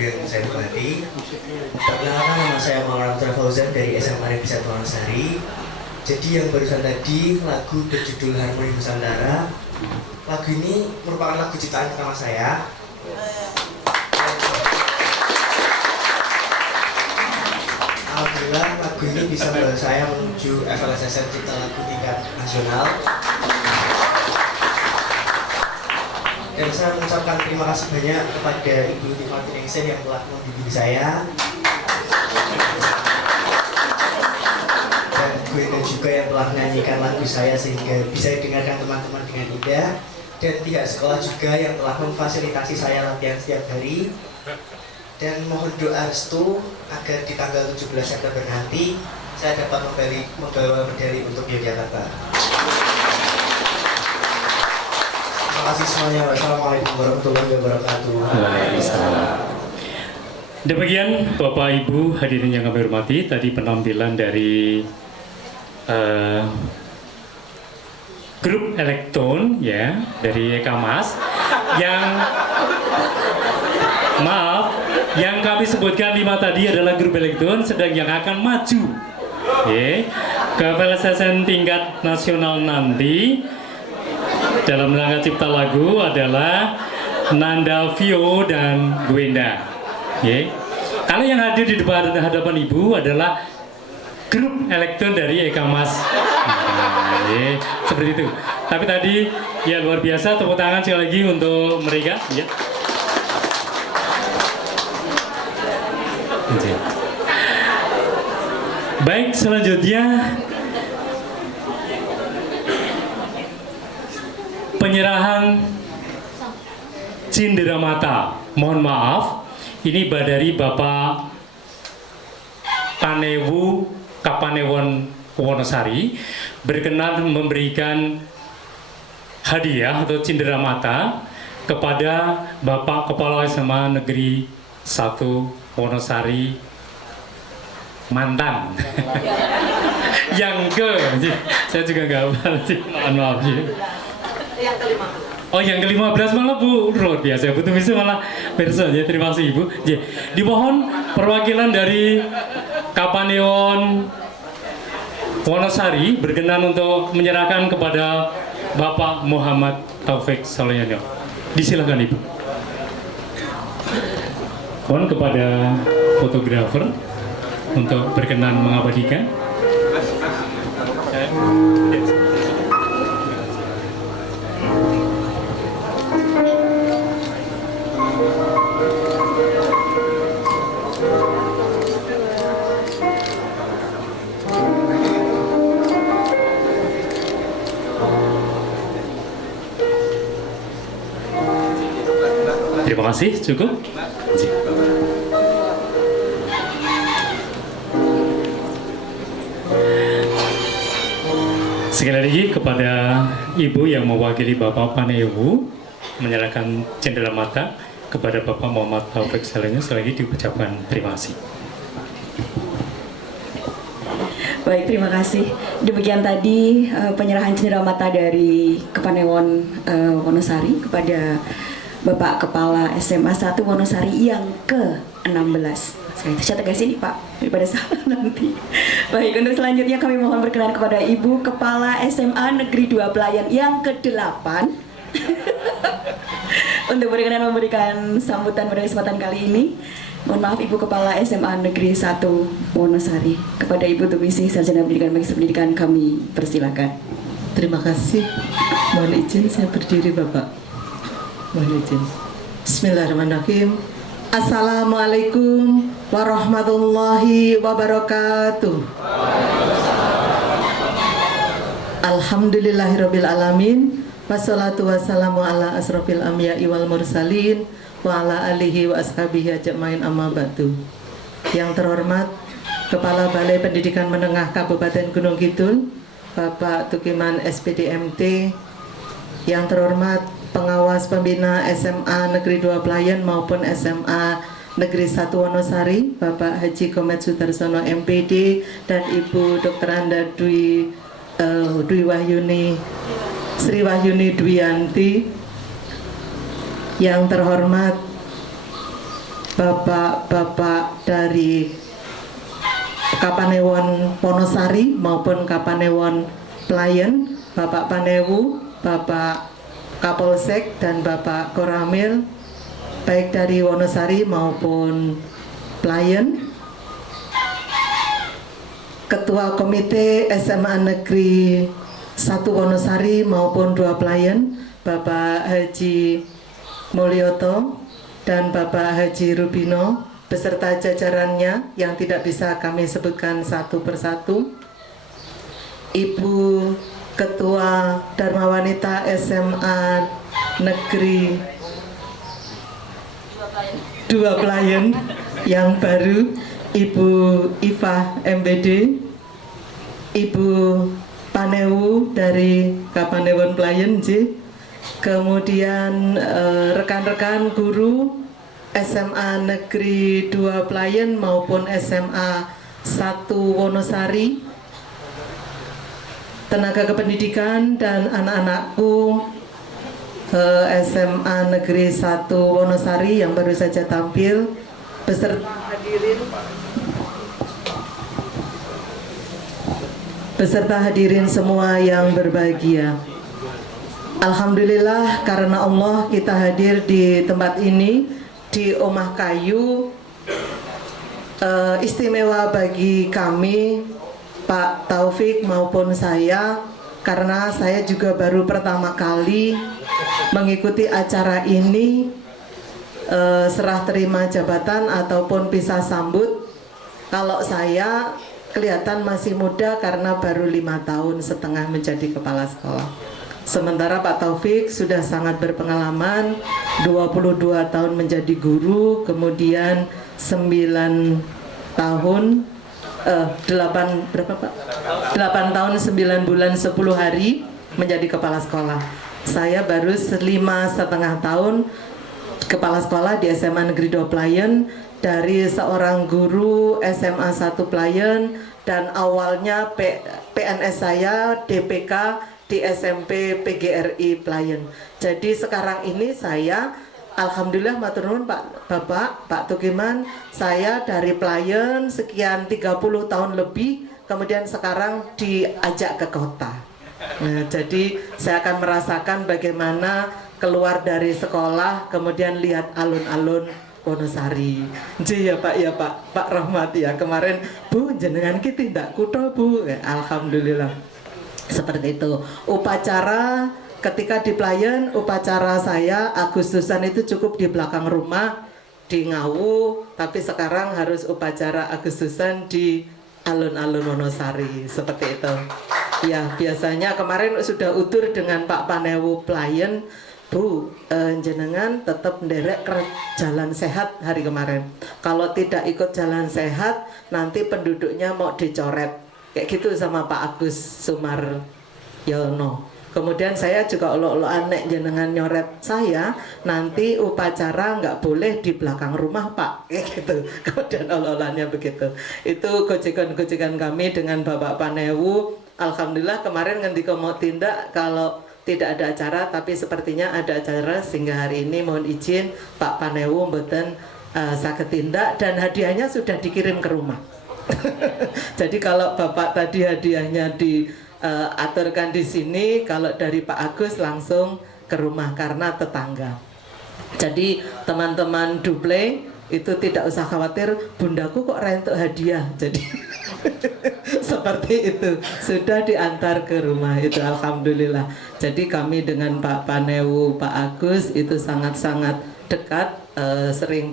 Ibu yang saya hormati, perkenalkan nama saya Muhammad Fauzan dari SMA Negeri 1 Wonosari. Jadi yang barusan tadi lagu berjudul Harmoni Nusantara. Lagu ini merupakan lagu ciptaan pertama saya. Alhamdulillah lagu ini bisa membawa saya menuju FLSSN Cipta Lagu tingkat nasional. Dan saya mengucapkan terima kasih banyak kepada Ibu Tifati Ningsih yang telah membimbing saya. Dan Bu Enda juga yang telah menyanyikan lagu saya sehingga bisa didengarkan teman-teman dengan indah. Dan pihak sekolah juga yang telah memfasilitasi saya latihan setiap hari. Dan mohon doa restu agar di tanggal 17 September nanti saya dapat membawa medali untuk Yogyakarta. Terima kasih semuanya. Wassalamualaikum warahmatullahi wabarakatuh. Demikian Bapak Ibu hadirin yang kami hormati, tadi penampilan dari grup Elektron ya dari Ekamas yang yang kami sebutkan 5 tadi adalah grup Elektron, sedang yang akan maju ke FLSSN tingkat nasional nanti dalam rangka cipta lagu adalah Nanda Vio dan Gwenda. Kalau yang hadir di hadapan Ibu adalah grup Elektron dari Ekamas. Seperti itu. Tapi tadi ya luar biasa, tepuk tangan sekali lagi untuk mereka. Ya. Baik, selanjutnya penyerahan Cenderamata. Mohon maaf, ini dari Bapak Panewu Kapanewon Wonosari berkenan memberikan hadiah atau Cenderamata kepada Bapak Kepala SMA Negeri 1 Wonosari mantan. Saya juga nggak hafal sih, maaf sih. Oh yang ke-15 malah Bu, luar biasa, betul bisa malah perso ya, terima kasih Ibu. Dimohon perwakilan dari Kapanewon Wonosari berkenan untuk menyerahkan kepada Bapak Muhammad Taufik Soleyono. Disilakan Ibu. Mohon kepada fotografer untuk berkenan mengabadikan. Terima kasih, cukup. Sekali lagi kepada Ibu yang mewakili Bapak Panewu menyerahkan Cenderamata kepada Bapak Muhammad Taufik Soleyono, sekali lagi diucapkan terima kasih. Baik, terima kasih. Demikian tadi penyerahan Cenderamata dari Kapanewon Wonosari kepada Bapak Kepala SMA 1 Wonosari yang ke-16. Saya tegasin nih Pak, daripada salah nanti. Baik, untuk selanjutnya kami mohon berkenan kepada Ibu Kepala SMA Negeri 2 Pelayan yang ke-8 untuk berkenan memberikan sambutan pada kesempatan kali ini. Mohon maaf Ibu Kepala SMA Negeri 1 Wonosari. Kepada Ibu Tumisi Sarjana Pendidikan Magister Pendidikan kami persilakan. Terima kasih. Mohon izin saya berdiri Bapak. Mohon izin. Bismillahirrahmanirrahim. Assalamualaikum warahmatullahi wabarakatuh. Alhamdulillahirabbil alamin. Wassalatu wassalamu ala asrofil anbiya'i wal mursalin wa ala alihi wa ashabihi ajmain amma ba'du. Yang terhormat Kepala Balai Pendidikan Menengah Kabupaten Gunung Kidul, Bapak Tukiman SPDMT. Yang terhormat Pengawas Pembina SMA Negeri 2 Pelayan maupun SMA Negeri 1 Wonosari, Bapak Haji Komet Sudarsono MPD dan Ibu Dr. Anda Dwi Wahyuni Sri Wahyuni Dwianti. Yang terhormat bapak-bapak dari Kapanewon Wonosari maupun Kapanewon Pelayan, Bapak Panewu, Bapak Kapolsek dan Bapak Koramil, baik dari Wonosari maupun Pelayan, Ketua Komite SMA Negeri 1 Wonosari maupun 2 Pelayan, Bapak Haji Mulyoto dan Bapak Haji Rubino beserta jajarannya yang tidak bisa kami sebutkan satu persatu, Ibu Ketua Dharma Wanita SMA Negeri 2 Pelayan yang baru, Ibu Iva MBD, Ibu Panewu dari Kapanewon Pelayan, kemudian rekan-rekan guru SMA Negeri 2 Pelayan maupun SMA 1 Wonosari, tenaga kependidikan dan anak-anakku SMA Negeri 1 Wonosari yang baru saja tampil, beserta hadirin semua yang berbahagia. Alhamdulillah, karena Allah kita hadir di tempat ini, di Omah Kayu. Istimewa bagi kami, Pak Taufik maupun saya, karena saya juga baru pertama kali mengikuti acara ini, serah terima jabatan ataupun pisah sambut. Kalau saya kelihatan masih muda karena baru 5 tahun setengah menjadi kepala sekolah. Sementara Pak Taufik sudah sangat berpengalaman, 22 tahun menjadi guru, kemudian 9 tahun 8 tahun 9 bulan 10 hari menjadi kepala sekolah. Saya baru 5,5 tahun kepala sekolah di SMA Negeri 2 Pelayan, dari seorang guru SMA 1 Pelayan, dan awalnya PNS saya DPK di SMP PGRI Pelayan. Jadi sekarang ini saya alhamdulillah matur nuwun Pak Tukiman, saya dari Pelayan sekian 30 tahun lebih, kemudian sekarang diajak ke kota. Nah, jadi saya akan merasakan bagaimana keluar dari sekolah kemudian lihat alun-alun Wonosari. Ya Pak Rahmat ya, kemarin Bu jenengan ki tindak kutho Bu. Alhamdulillah. Seperti itu. Upacara ketika di Pelayan, upacara saya Agustusan itu cukup di belakang rumah di Ngawu, tapi sekarang harus upacara Agustusan di alun-alun Wonosari, seperti itu. Ya, biasanya kemarin sudah utur dengan Pak Panewu Pelayan, Bu, jenengan tetap menderek ke jalan sehat hari kemarin. Kalau tidak ikut jalan sehat, nanti penduduknya mau dicoret. Kayak gitu sama Pak Agus Sumaryono. Kemudian saya juga olo-oloan, nek jenengan nyoret saya, nanti upacara nggak boleh di belakang rumah Pak, kayak gitu. Kemudian olo-olannya begitu. Itu gojekan-gojekan kami dengan Bapak Panewu. Alhamdulillah kemarin ngendika mau tindak kalau tidak ada acara, tapi sepertinya ada acara sehingga hari ini mohon izin Pak Panewu mboten saged tindak, dan hadiahnya sudah dikirim ke rumah. Jadi kalau Bapak tadi hadiahnya diaturkan di sini, kalau dari Pak Agus langsung ke rumah karena tetangga. Jadi teman-teman Duple itu tidak usah khawatir, bundaku kok rentuk hadiah. Jadi seperti itu sudah diantar ke rumah itu, alhamdulillah. Jadi kami dengan Pak Panewu, Pak Agus itu sangat-sangat dekat, sering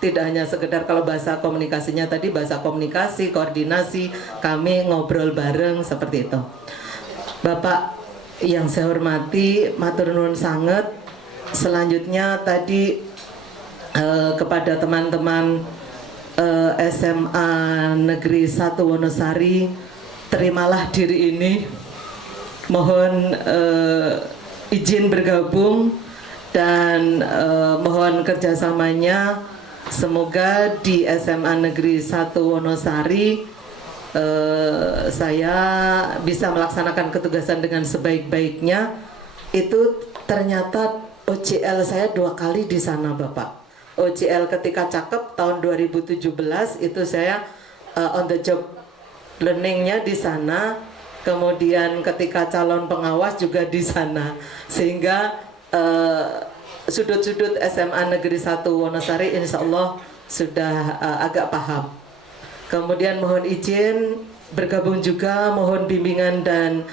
tidak hanya sekedar kalau bahasa komunikasinya tadi bahasa komunikasi, koordinasi, kami ngobrol bareng seperti itu. Bapak yang saya hormati, matur nuwun sanget. Selanjutnya tadi kepada teman-teman SMA Negeri 1 Wonosari, terimalah diri ini, mohon izin bergabung dan mohon kerjasamanya. Semoga di SMA Negeri 1 Wonosari saya bisa melaksanakan ketugasan dengan sebaik-baiknya. Itu ternyata OJL saya 2 kali di sana Bapak. OJL ketika cakep tahun 2017 itu saya on the job learningnya di sana, kemudian ketika calon pengawas juga di sana, sehingga sudut-sudut SMA Negeri 1 Wonosari insya Allah sudah agak paham. Kemudian mohon izin bergabung juga, mohon bimbingan dan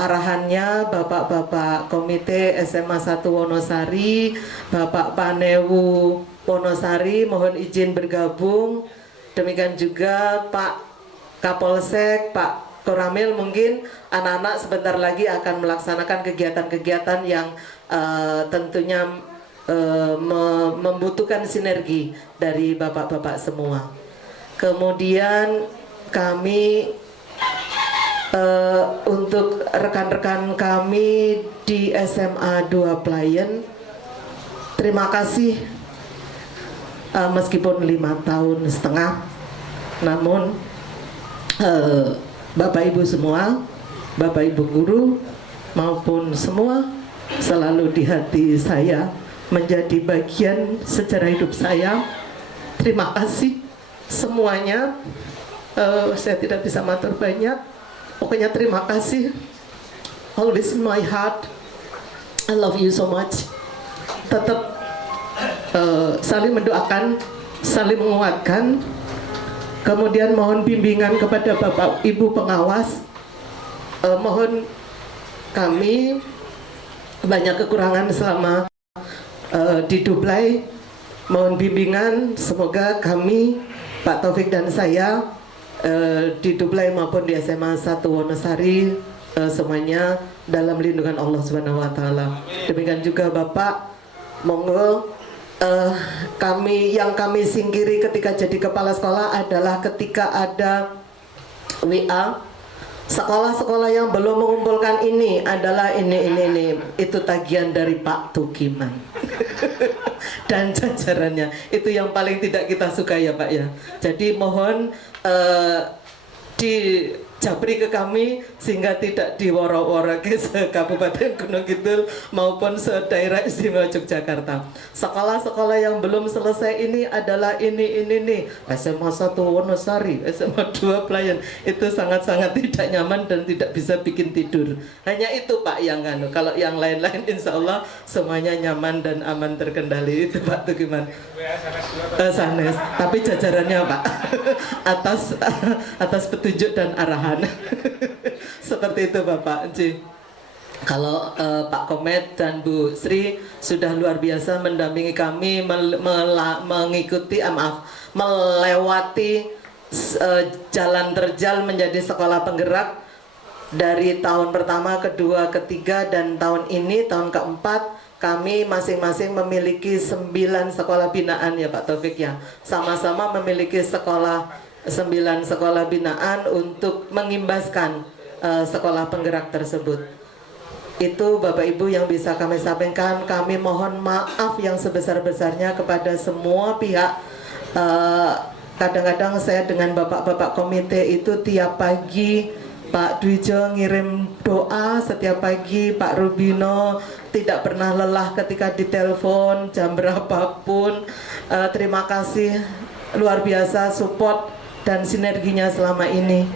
arahannya Bapak-Bapak Komite SMA 1 Wonosari, Bapak Panewu Wonosari, mohon izin bergabung. Demikian juga Pak Kapolsek, Pak Koramil, mungkin anak-anak sebentar lagi akan melaksanakan kegiatan-kegiatan yang tentunya membutuhkan sinergi dari Bapak-Bapak semua. Kemudian kami untuk rekan-rekan kami di SMA 2 Playen, terima kasih meskipun 5 tahun setengah, namun Bapak Ibu semua, Bapak Ibu guru maupun semua selalu di hati saya, menjadi bagian sejarah hidup saya. Terima kasih semuanya. Saya tidak bisa matur banyak. Pokoknya terima kasih. Always in my heart. I love you so much. Tetap saling mendoakan, saling menguatkan. Kemudian mohon bimbingan kepada Bapak Ibu pengawas. Mohon kami banyak kekurangan selama di Dublai. Mohon bimbingan, semoga kami, Pak Taufik dan saya, di Dublai maupun di SMA 1 Wonosari, semuanya dalam lindungan Allah Subhanahu wa Ta'ala. Demikian juga Bapak, monggo kami singkiri ketika jadi kepala sekolah adalah ketika ada WA sekolah-sekolah yang belum mengumpulkan ini adalah ini itu tagihan dari Pak Tukiman dan jajarannya. Itu yang paling tidak kita suka ya Pak ya. Jadi mohon dijabri ke kami sehingga tidak diworo-woro ke Kabupaten Gunung Kidul maupun se-daerah istimewa Yogyakarta. Sekolah-sekolah yang belum selesai ini adalah ini nih, SMA 1 Wonosari, SMA 2 Playen, itu sangat-sangat tidak nyaman dan tidak bisa bikin tidur. Hanya itu Pak yang kalau yang lain-lain insya Allah semuanya nyaman dan aman terkendali. Itu Pak tuh gimana? Sanes, tapi jajarannya Pak atas petunjuk dan arahan. Seperti itu Bapak. Kalau Pak Komet dan Bu Sri sudah luar biasa mendampingi kami melewati jalan terjal menjadi sekolah penggerak dari tahun pertama, kedua, ketiga, dan tahun ini tahun keempat. Kami masing-masing memiliki 9 sekolah binaan ya Pak Taufik ya. Sama-sama memiliki 9 sekolah binaan untuk mengimbaskan sekolah penggerak tersebut. Itu Bapak Ibu yang bisa kami sampaikan. Kami mohon maaf yang sebesar-besarnya kepada semua pihak. Kadang-kadang saya dengan bapak-bapak komite itu tiap pagi Pak Dwijo ngirim doa setiap pagi, Pak Rubino tidak pernah lelah ketika ditelepon jam berapapun. Terima kasih luar biasa support dan sinerginya selama ini.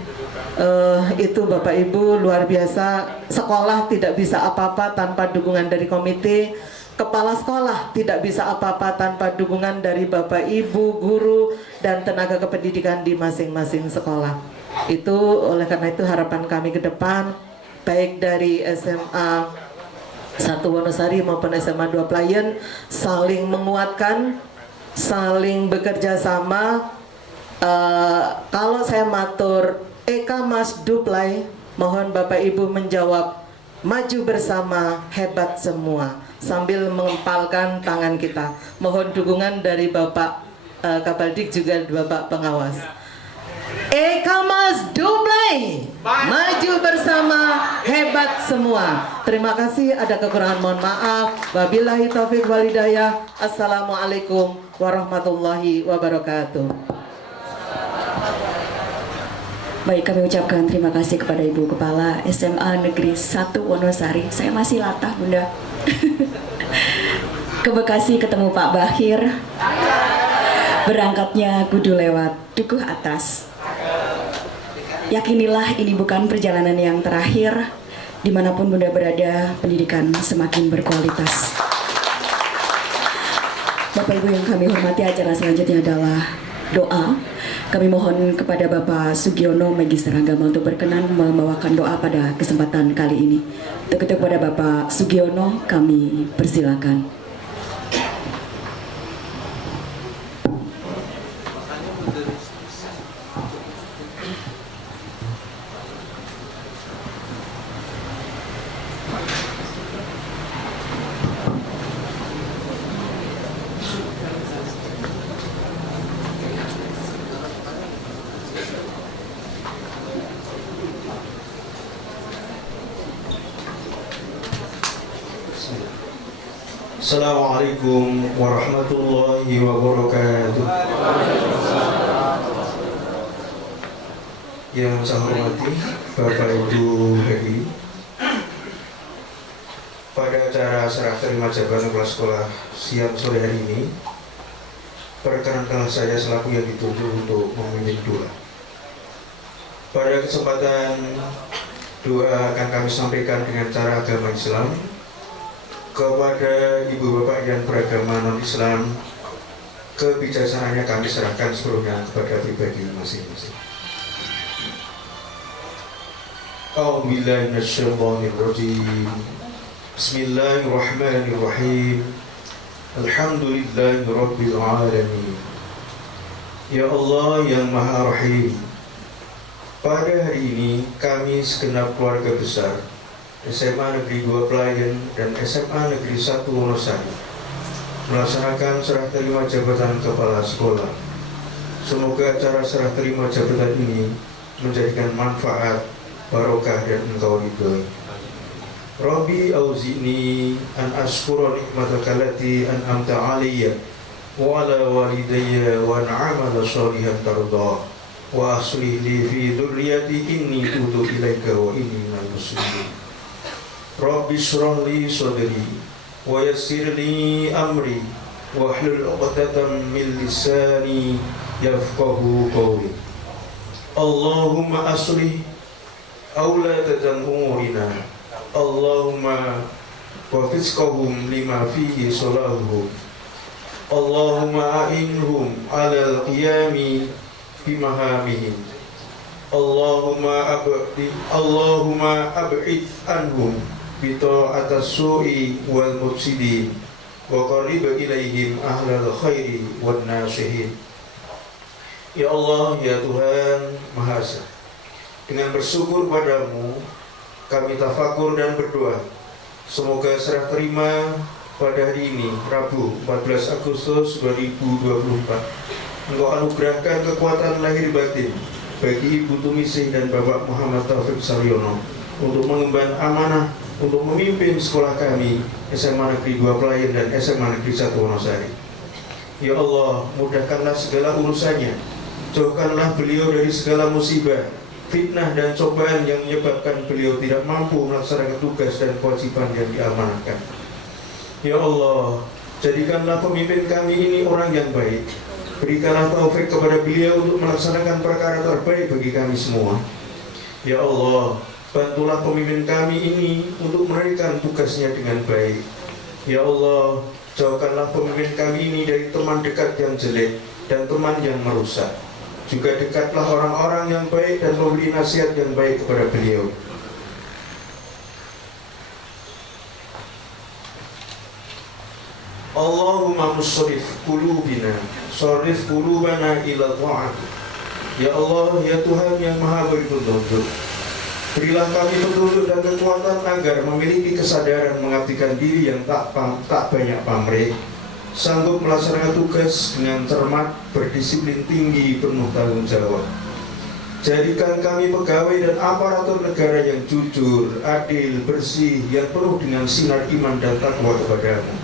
Itu Bapak Ibu luar biasa. Sekolah tidak bisa apa-apa tanpa dukungan dari komite. Kepala sekolah tidak bisa apa-apa tanpa dukungan dari Bapak Ibu, guru, dan tenaga kependidikan di masing-masing sekolah. Itu oleh karena itu harapan kami ke depan, baik dari SMA 1 Wonosari maupun SMA 2 Playen, saling menguatkan, saling bekerja sama. Kalau saya matur Eka Mas Duplai, mohon Bapak Ibu menjawab maju bersama, hebat semua, sambil mengempalkan tangan kita. Mohon dukungan dari Bapak Kabaldik juga Bapak pengawas. Eka Mas Duplai, maju bersama, hebat semua. Terima kasih, ada kekurangan mohon maaf. Wabillahi taufiq walhidayah. Assalamualaikum warahmatullahi wabarakatuh. Baik, kami ucapkan terima kasih kepada Ibu Kepala SMA Negeri 1 Wonosari. Saya masih latah Bunda. Ke Bekasi ketemu Pak Bahir. Berangkatnya kudu lewat Dukuh Atas. Yakinilah ini bukan perjalanan yang terakhir. Dimanapun Bunda berada, pendidikan semakin berkualitas. Bapak Ibu yang kami hormati, acara selanjutnya adalah doa. Kami mohon kepada Bapak Sugiono Magister Agama untuk berkenan membawakan doa pada kesempatan kali ini. Untuk itu kepada Bapak Sugiono kami persilakan. Assalamualaikum warahmatullahi wabarakatuh. Yang saya hormati Bapak Ibu HI, pada acara serah terima jabatan kepala sekolah siang sore hari ini, perkenankanlah saya selaku yang ditunjuk untuk memimpin doa. Pada kesempatan doa akan kami sampaikan dengan cara agama Islam kepada ibu bapak yang beragama non-Islam. Kebijaksanaannya kami serahkan sepenuhnya kepada pribadi masing-masing. A'udzubillahi minasyaitonirrajim. Bismillahirrahmanirrahim. Alhamdulillahirabbil alamin. Ya Allah yang Maha Rahim, pada hari ini kami segenap keluarga besar SMA Negeri 2 Pelayan dan SMA Negeri 1 Wonosari melaksanakan serah terima jabatan kepala sekolah. Semoga acara serah terima jabatan ini menjadikan manfaat, barokah dan engkau ridhoi. Rabbi auzi'ni an ashkura nikmataka allati an'amta 'alayya wa 'ala walidayya wa an a'mala shalihan tardah wa aslih li fi dzurriyyati inni tubtu ilaika wa inni minal muslimin. Rabbi shrah li sadri wa yassir li amri wa hlul 'uqdatam min lisani yafqahu qawli. Allahumma aslih awladatan umurina, Allahumma wafizqahum lima fihi salahuhum, Allahumma a'inhum 'alal qiyami bimahamihim, Allahumma ab'id anhum bita'atas su'i wal mufsidin wa qarrib ilaihim ahlal khairi wan nasihin. Ya Allah, ya Tuhan Maha Esa, dengan bersyukur padamu kami tafakur dan berdoa, semoga serah terima pada hari ini Rabu 14 Agustus 2024 Engkau anugerahkan kekuatan lahir batin bagi Ibu Tumisih dan Bapak Muhammad Taufik Saryono untuk mengemban amanah untuk memimpin sekolah kami SMA Negeri 2 Pelayan dan SMA Negeri 1 Wonosari. Ya Allah, mudahkanlah segala urusannya, jauhkanlah beliau dari segala musibah, fitnah dan cobaan yang menyebabkan beliau tidak mampu melaksanakan tugas dan kewajiban yang diamanahkan. Ya Allah, jadikanlah pemimpin kami ini orang yang baik. Berikanlah taufik kepada beliau untuk melaksanakan perkara terbaik bagi kami semua. Ya Allah, bantulah pemimpin kami ini untuk menunaikan tugasnya dengan baik. Ya Allah, jauhkanlah pemimpin kami ini dari teman dekat yang jelek dan teman yang merusak. Juga dekatlah orang-orang yang baik dan memberi nasihat yang baik kepada beliau. Allahumma musrif qulubina, sarif qulubana ila ta'at. Ya Allah, ya Tuhan yang Maha beri petunjuk, berilah kami petunjuk dan kekuatan agar memiliki kesadaran mengabdikan diri yang tak banyak pamrih, sanggup melaksanakan tugas dengan cermat, berdisiplin tinggi, penuh tanggung jawab. Jadikan kami pegawai dan aparatur negara yang jujur, adil, bersih, yang penuh dengan sinar iman dan takwa kepadamu.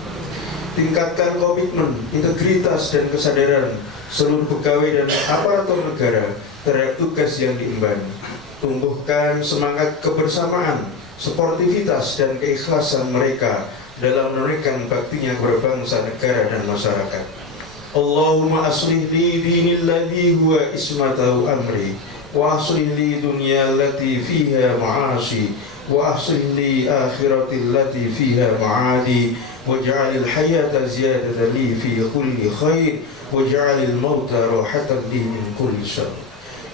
Tingkatkan komitmen, integritas, dan kesadaran seluruh pegawai dan aparatur negara terhadap tugas yang diemban. Tumbuhkan semangat kebersamaan, sportivitas, dan keikhlasan mereka dalam menunaikan baktinya kepada bangsa, negara, dan masyarakat. Allahumma aslih li dini alladhi huwa ismatahu amri, wa aslih li dunya allati fiha ma'ashi, wa aslih li akhirati allati fiha ma'adi, waj'alil hayata ziyadatan li fi kulli khair, waj'alil mauta rahatan li min kulli syarr.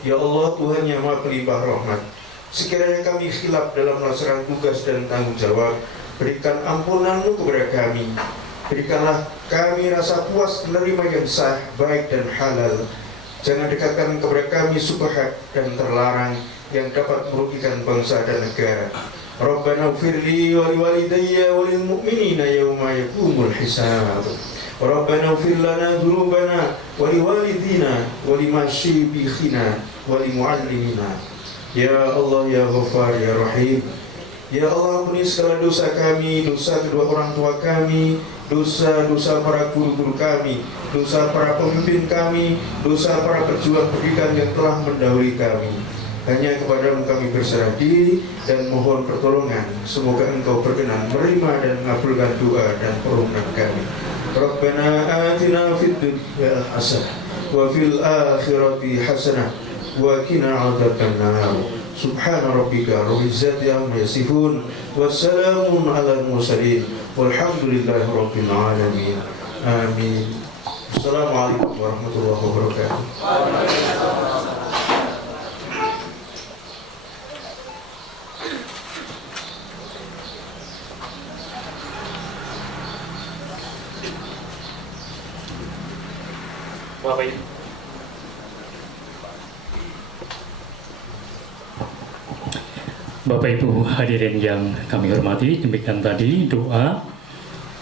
Ya Allah, Tuhan yang Maha Pelimpah Rahmat, sekiranya kami khilaf dalam melaksanakan tugas dan tanggung jawab, berikan ampunan-Mu kepada kami. Berikanlah kami rasa puas menerima yang sah, baik dan halal. Jangan dekatkan kepada kami subhat dan terlarang yang dapat merugikan bangsa dan negara. Rabbana ighfirli wa liwalidayya wa lil mu'minina yawma yaqumul hisab. Rabbana ighfir lana dzunubana wa liwalidina wa limasyikhina wa limuallimina. Ya Allah, ya Ghaffar, ya Rahim. Ya Allah, ampuni segala dosa kami, dosa kedua orang tua kami, dosa-dosa para guru-guru kami, dosa para pemimpin kami, dosa para pejuang pendidikan yang telah mendahului kami. Hanya kepadamu kami berserah diri dan mohon pertolongan. Semoga Engkau berkenan menerima dan mengabulkan doa dan permohonan kami. Rabbana atina fid dunya hasanah wa fil akhirati hasanah wa qina adzabannar. Subhana rabbika rabbil izzati amma yasifun, wassalamun alal mursalin, walhamdulillahi rabbil alamin. Amin. Assalamualaikum warahmatullahi wabarakatuh. Bapak Ibu. Bapak Ibu hadirin yang kami hormati, demikian tadi doa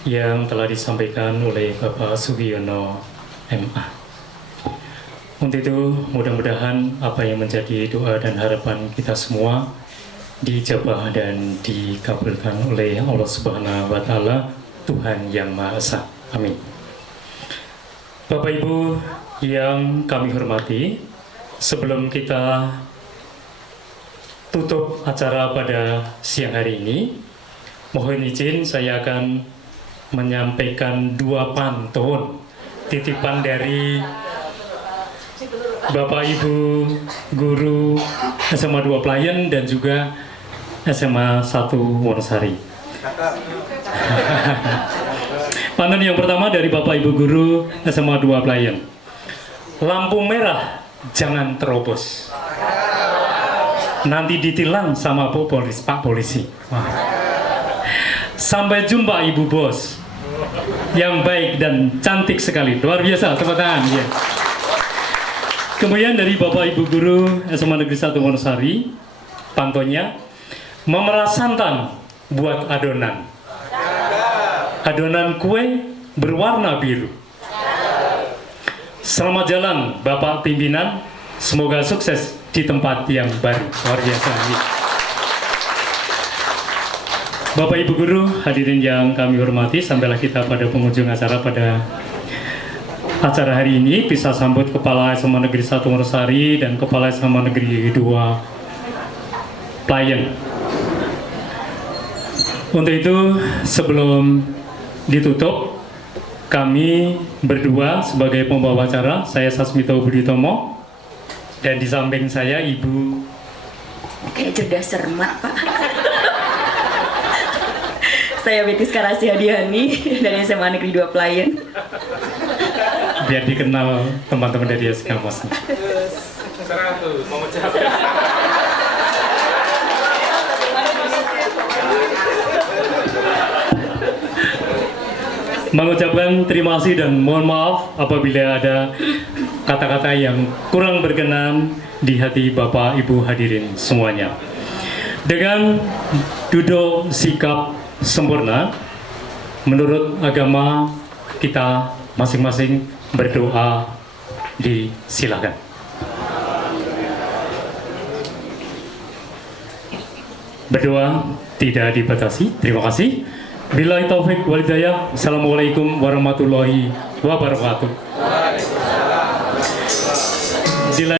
yang telah disampaikan oleh Bapak Sugiono MA. Untuk itu mudah-mudahan apa yang menjadi doa dan harapan kita semua dijabah dan dikabulkan oleh Allah Subhanahu wa Ta'ala, Tuhan yang Maha Esa. Amin. Bapak Ibu yang kami hormati, sebelum kita tutup acara pada siang hari ini, mohon izin saya akan menyampaikan 2 pantun titipan dari Bapak Ibu guru SMA 2 Playen dan juga SMA 1 Wonosari. Pantun yang pertama dari Bapak Ibu guru SMA 2 Playen. Lampu merah jangan terobos, nanti ditilang sama Pak Polisi. Wah. Sampai jumpa Ibu Bos yang baik dan cantik sekali, luar biasa, tepuk tangan ya. Kemudian dari Bapak Ibu guru SMA Negeri 1 Wonosari, pantunnya, memerah santan buat adonan, adonan kue berwarna biru. Selamat jalan Bapak pimpinan, semoga sukses di tempat yang baru. Luar biasa. Bapak Ibu guru hadirin yang kami hormati, sampailah kita pada penghujung acara pada acara hari ini. Bisa sambut Kepala SMA Negeri 1 Wonosari dan Kepala SMA Negeri 2 Playen. Untuk itu sebelum ditutup, kami berdua sebagai pembawa acara, saya Sasmito Buditomo, dan di samping saya Ibu kayak cerdas cermat, Pak. Saya Betis Karasi Hadiani dari SMA Negeri 2 Playen. Biar dikenal teman-teman dari SK Mas. Mengucapkan terima kasih dan mohon maaf apabila ada kata-kata yang kurang berkenan di hati Bapak Ibu hadirin semuanya. Dengan duduk sikap sempurna menurut agama kita masing-masing, berdoa disilakan. Berdoa tidak dibatasi. Terima kasih. Billahi taufik wal hidayah. Assalamualaikum warahmatullahi wabarakatuh.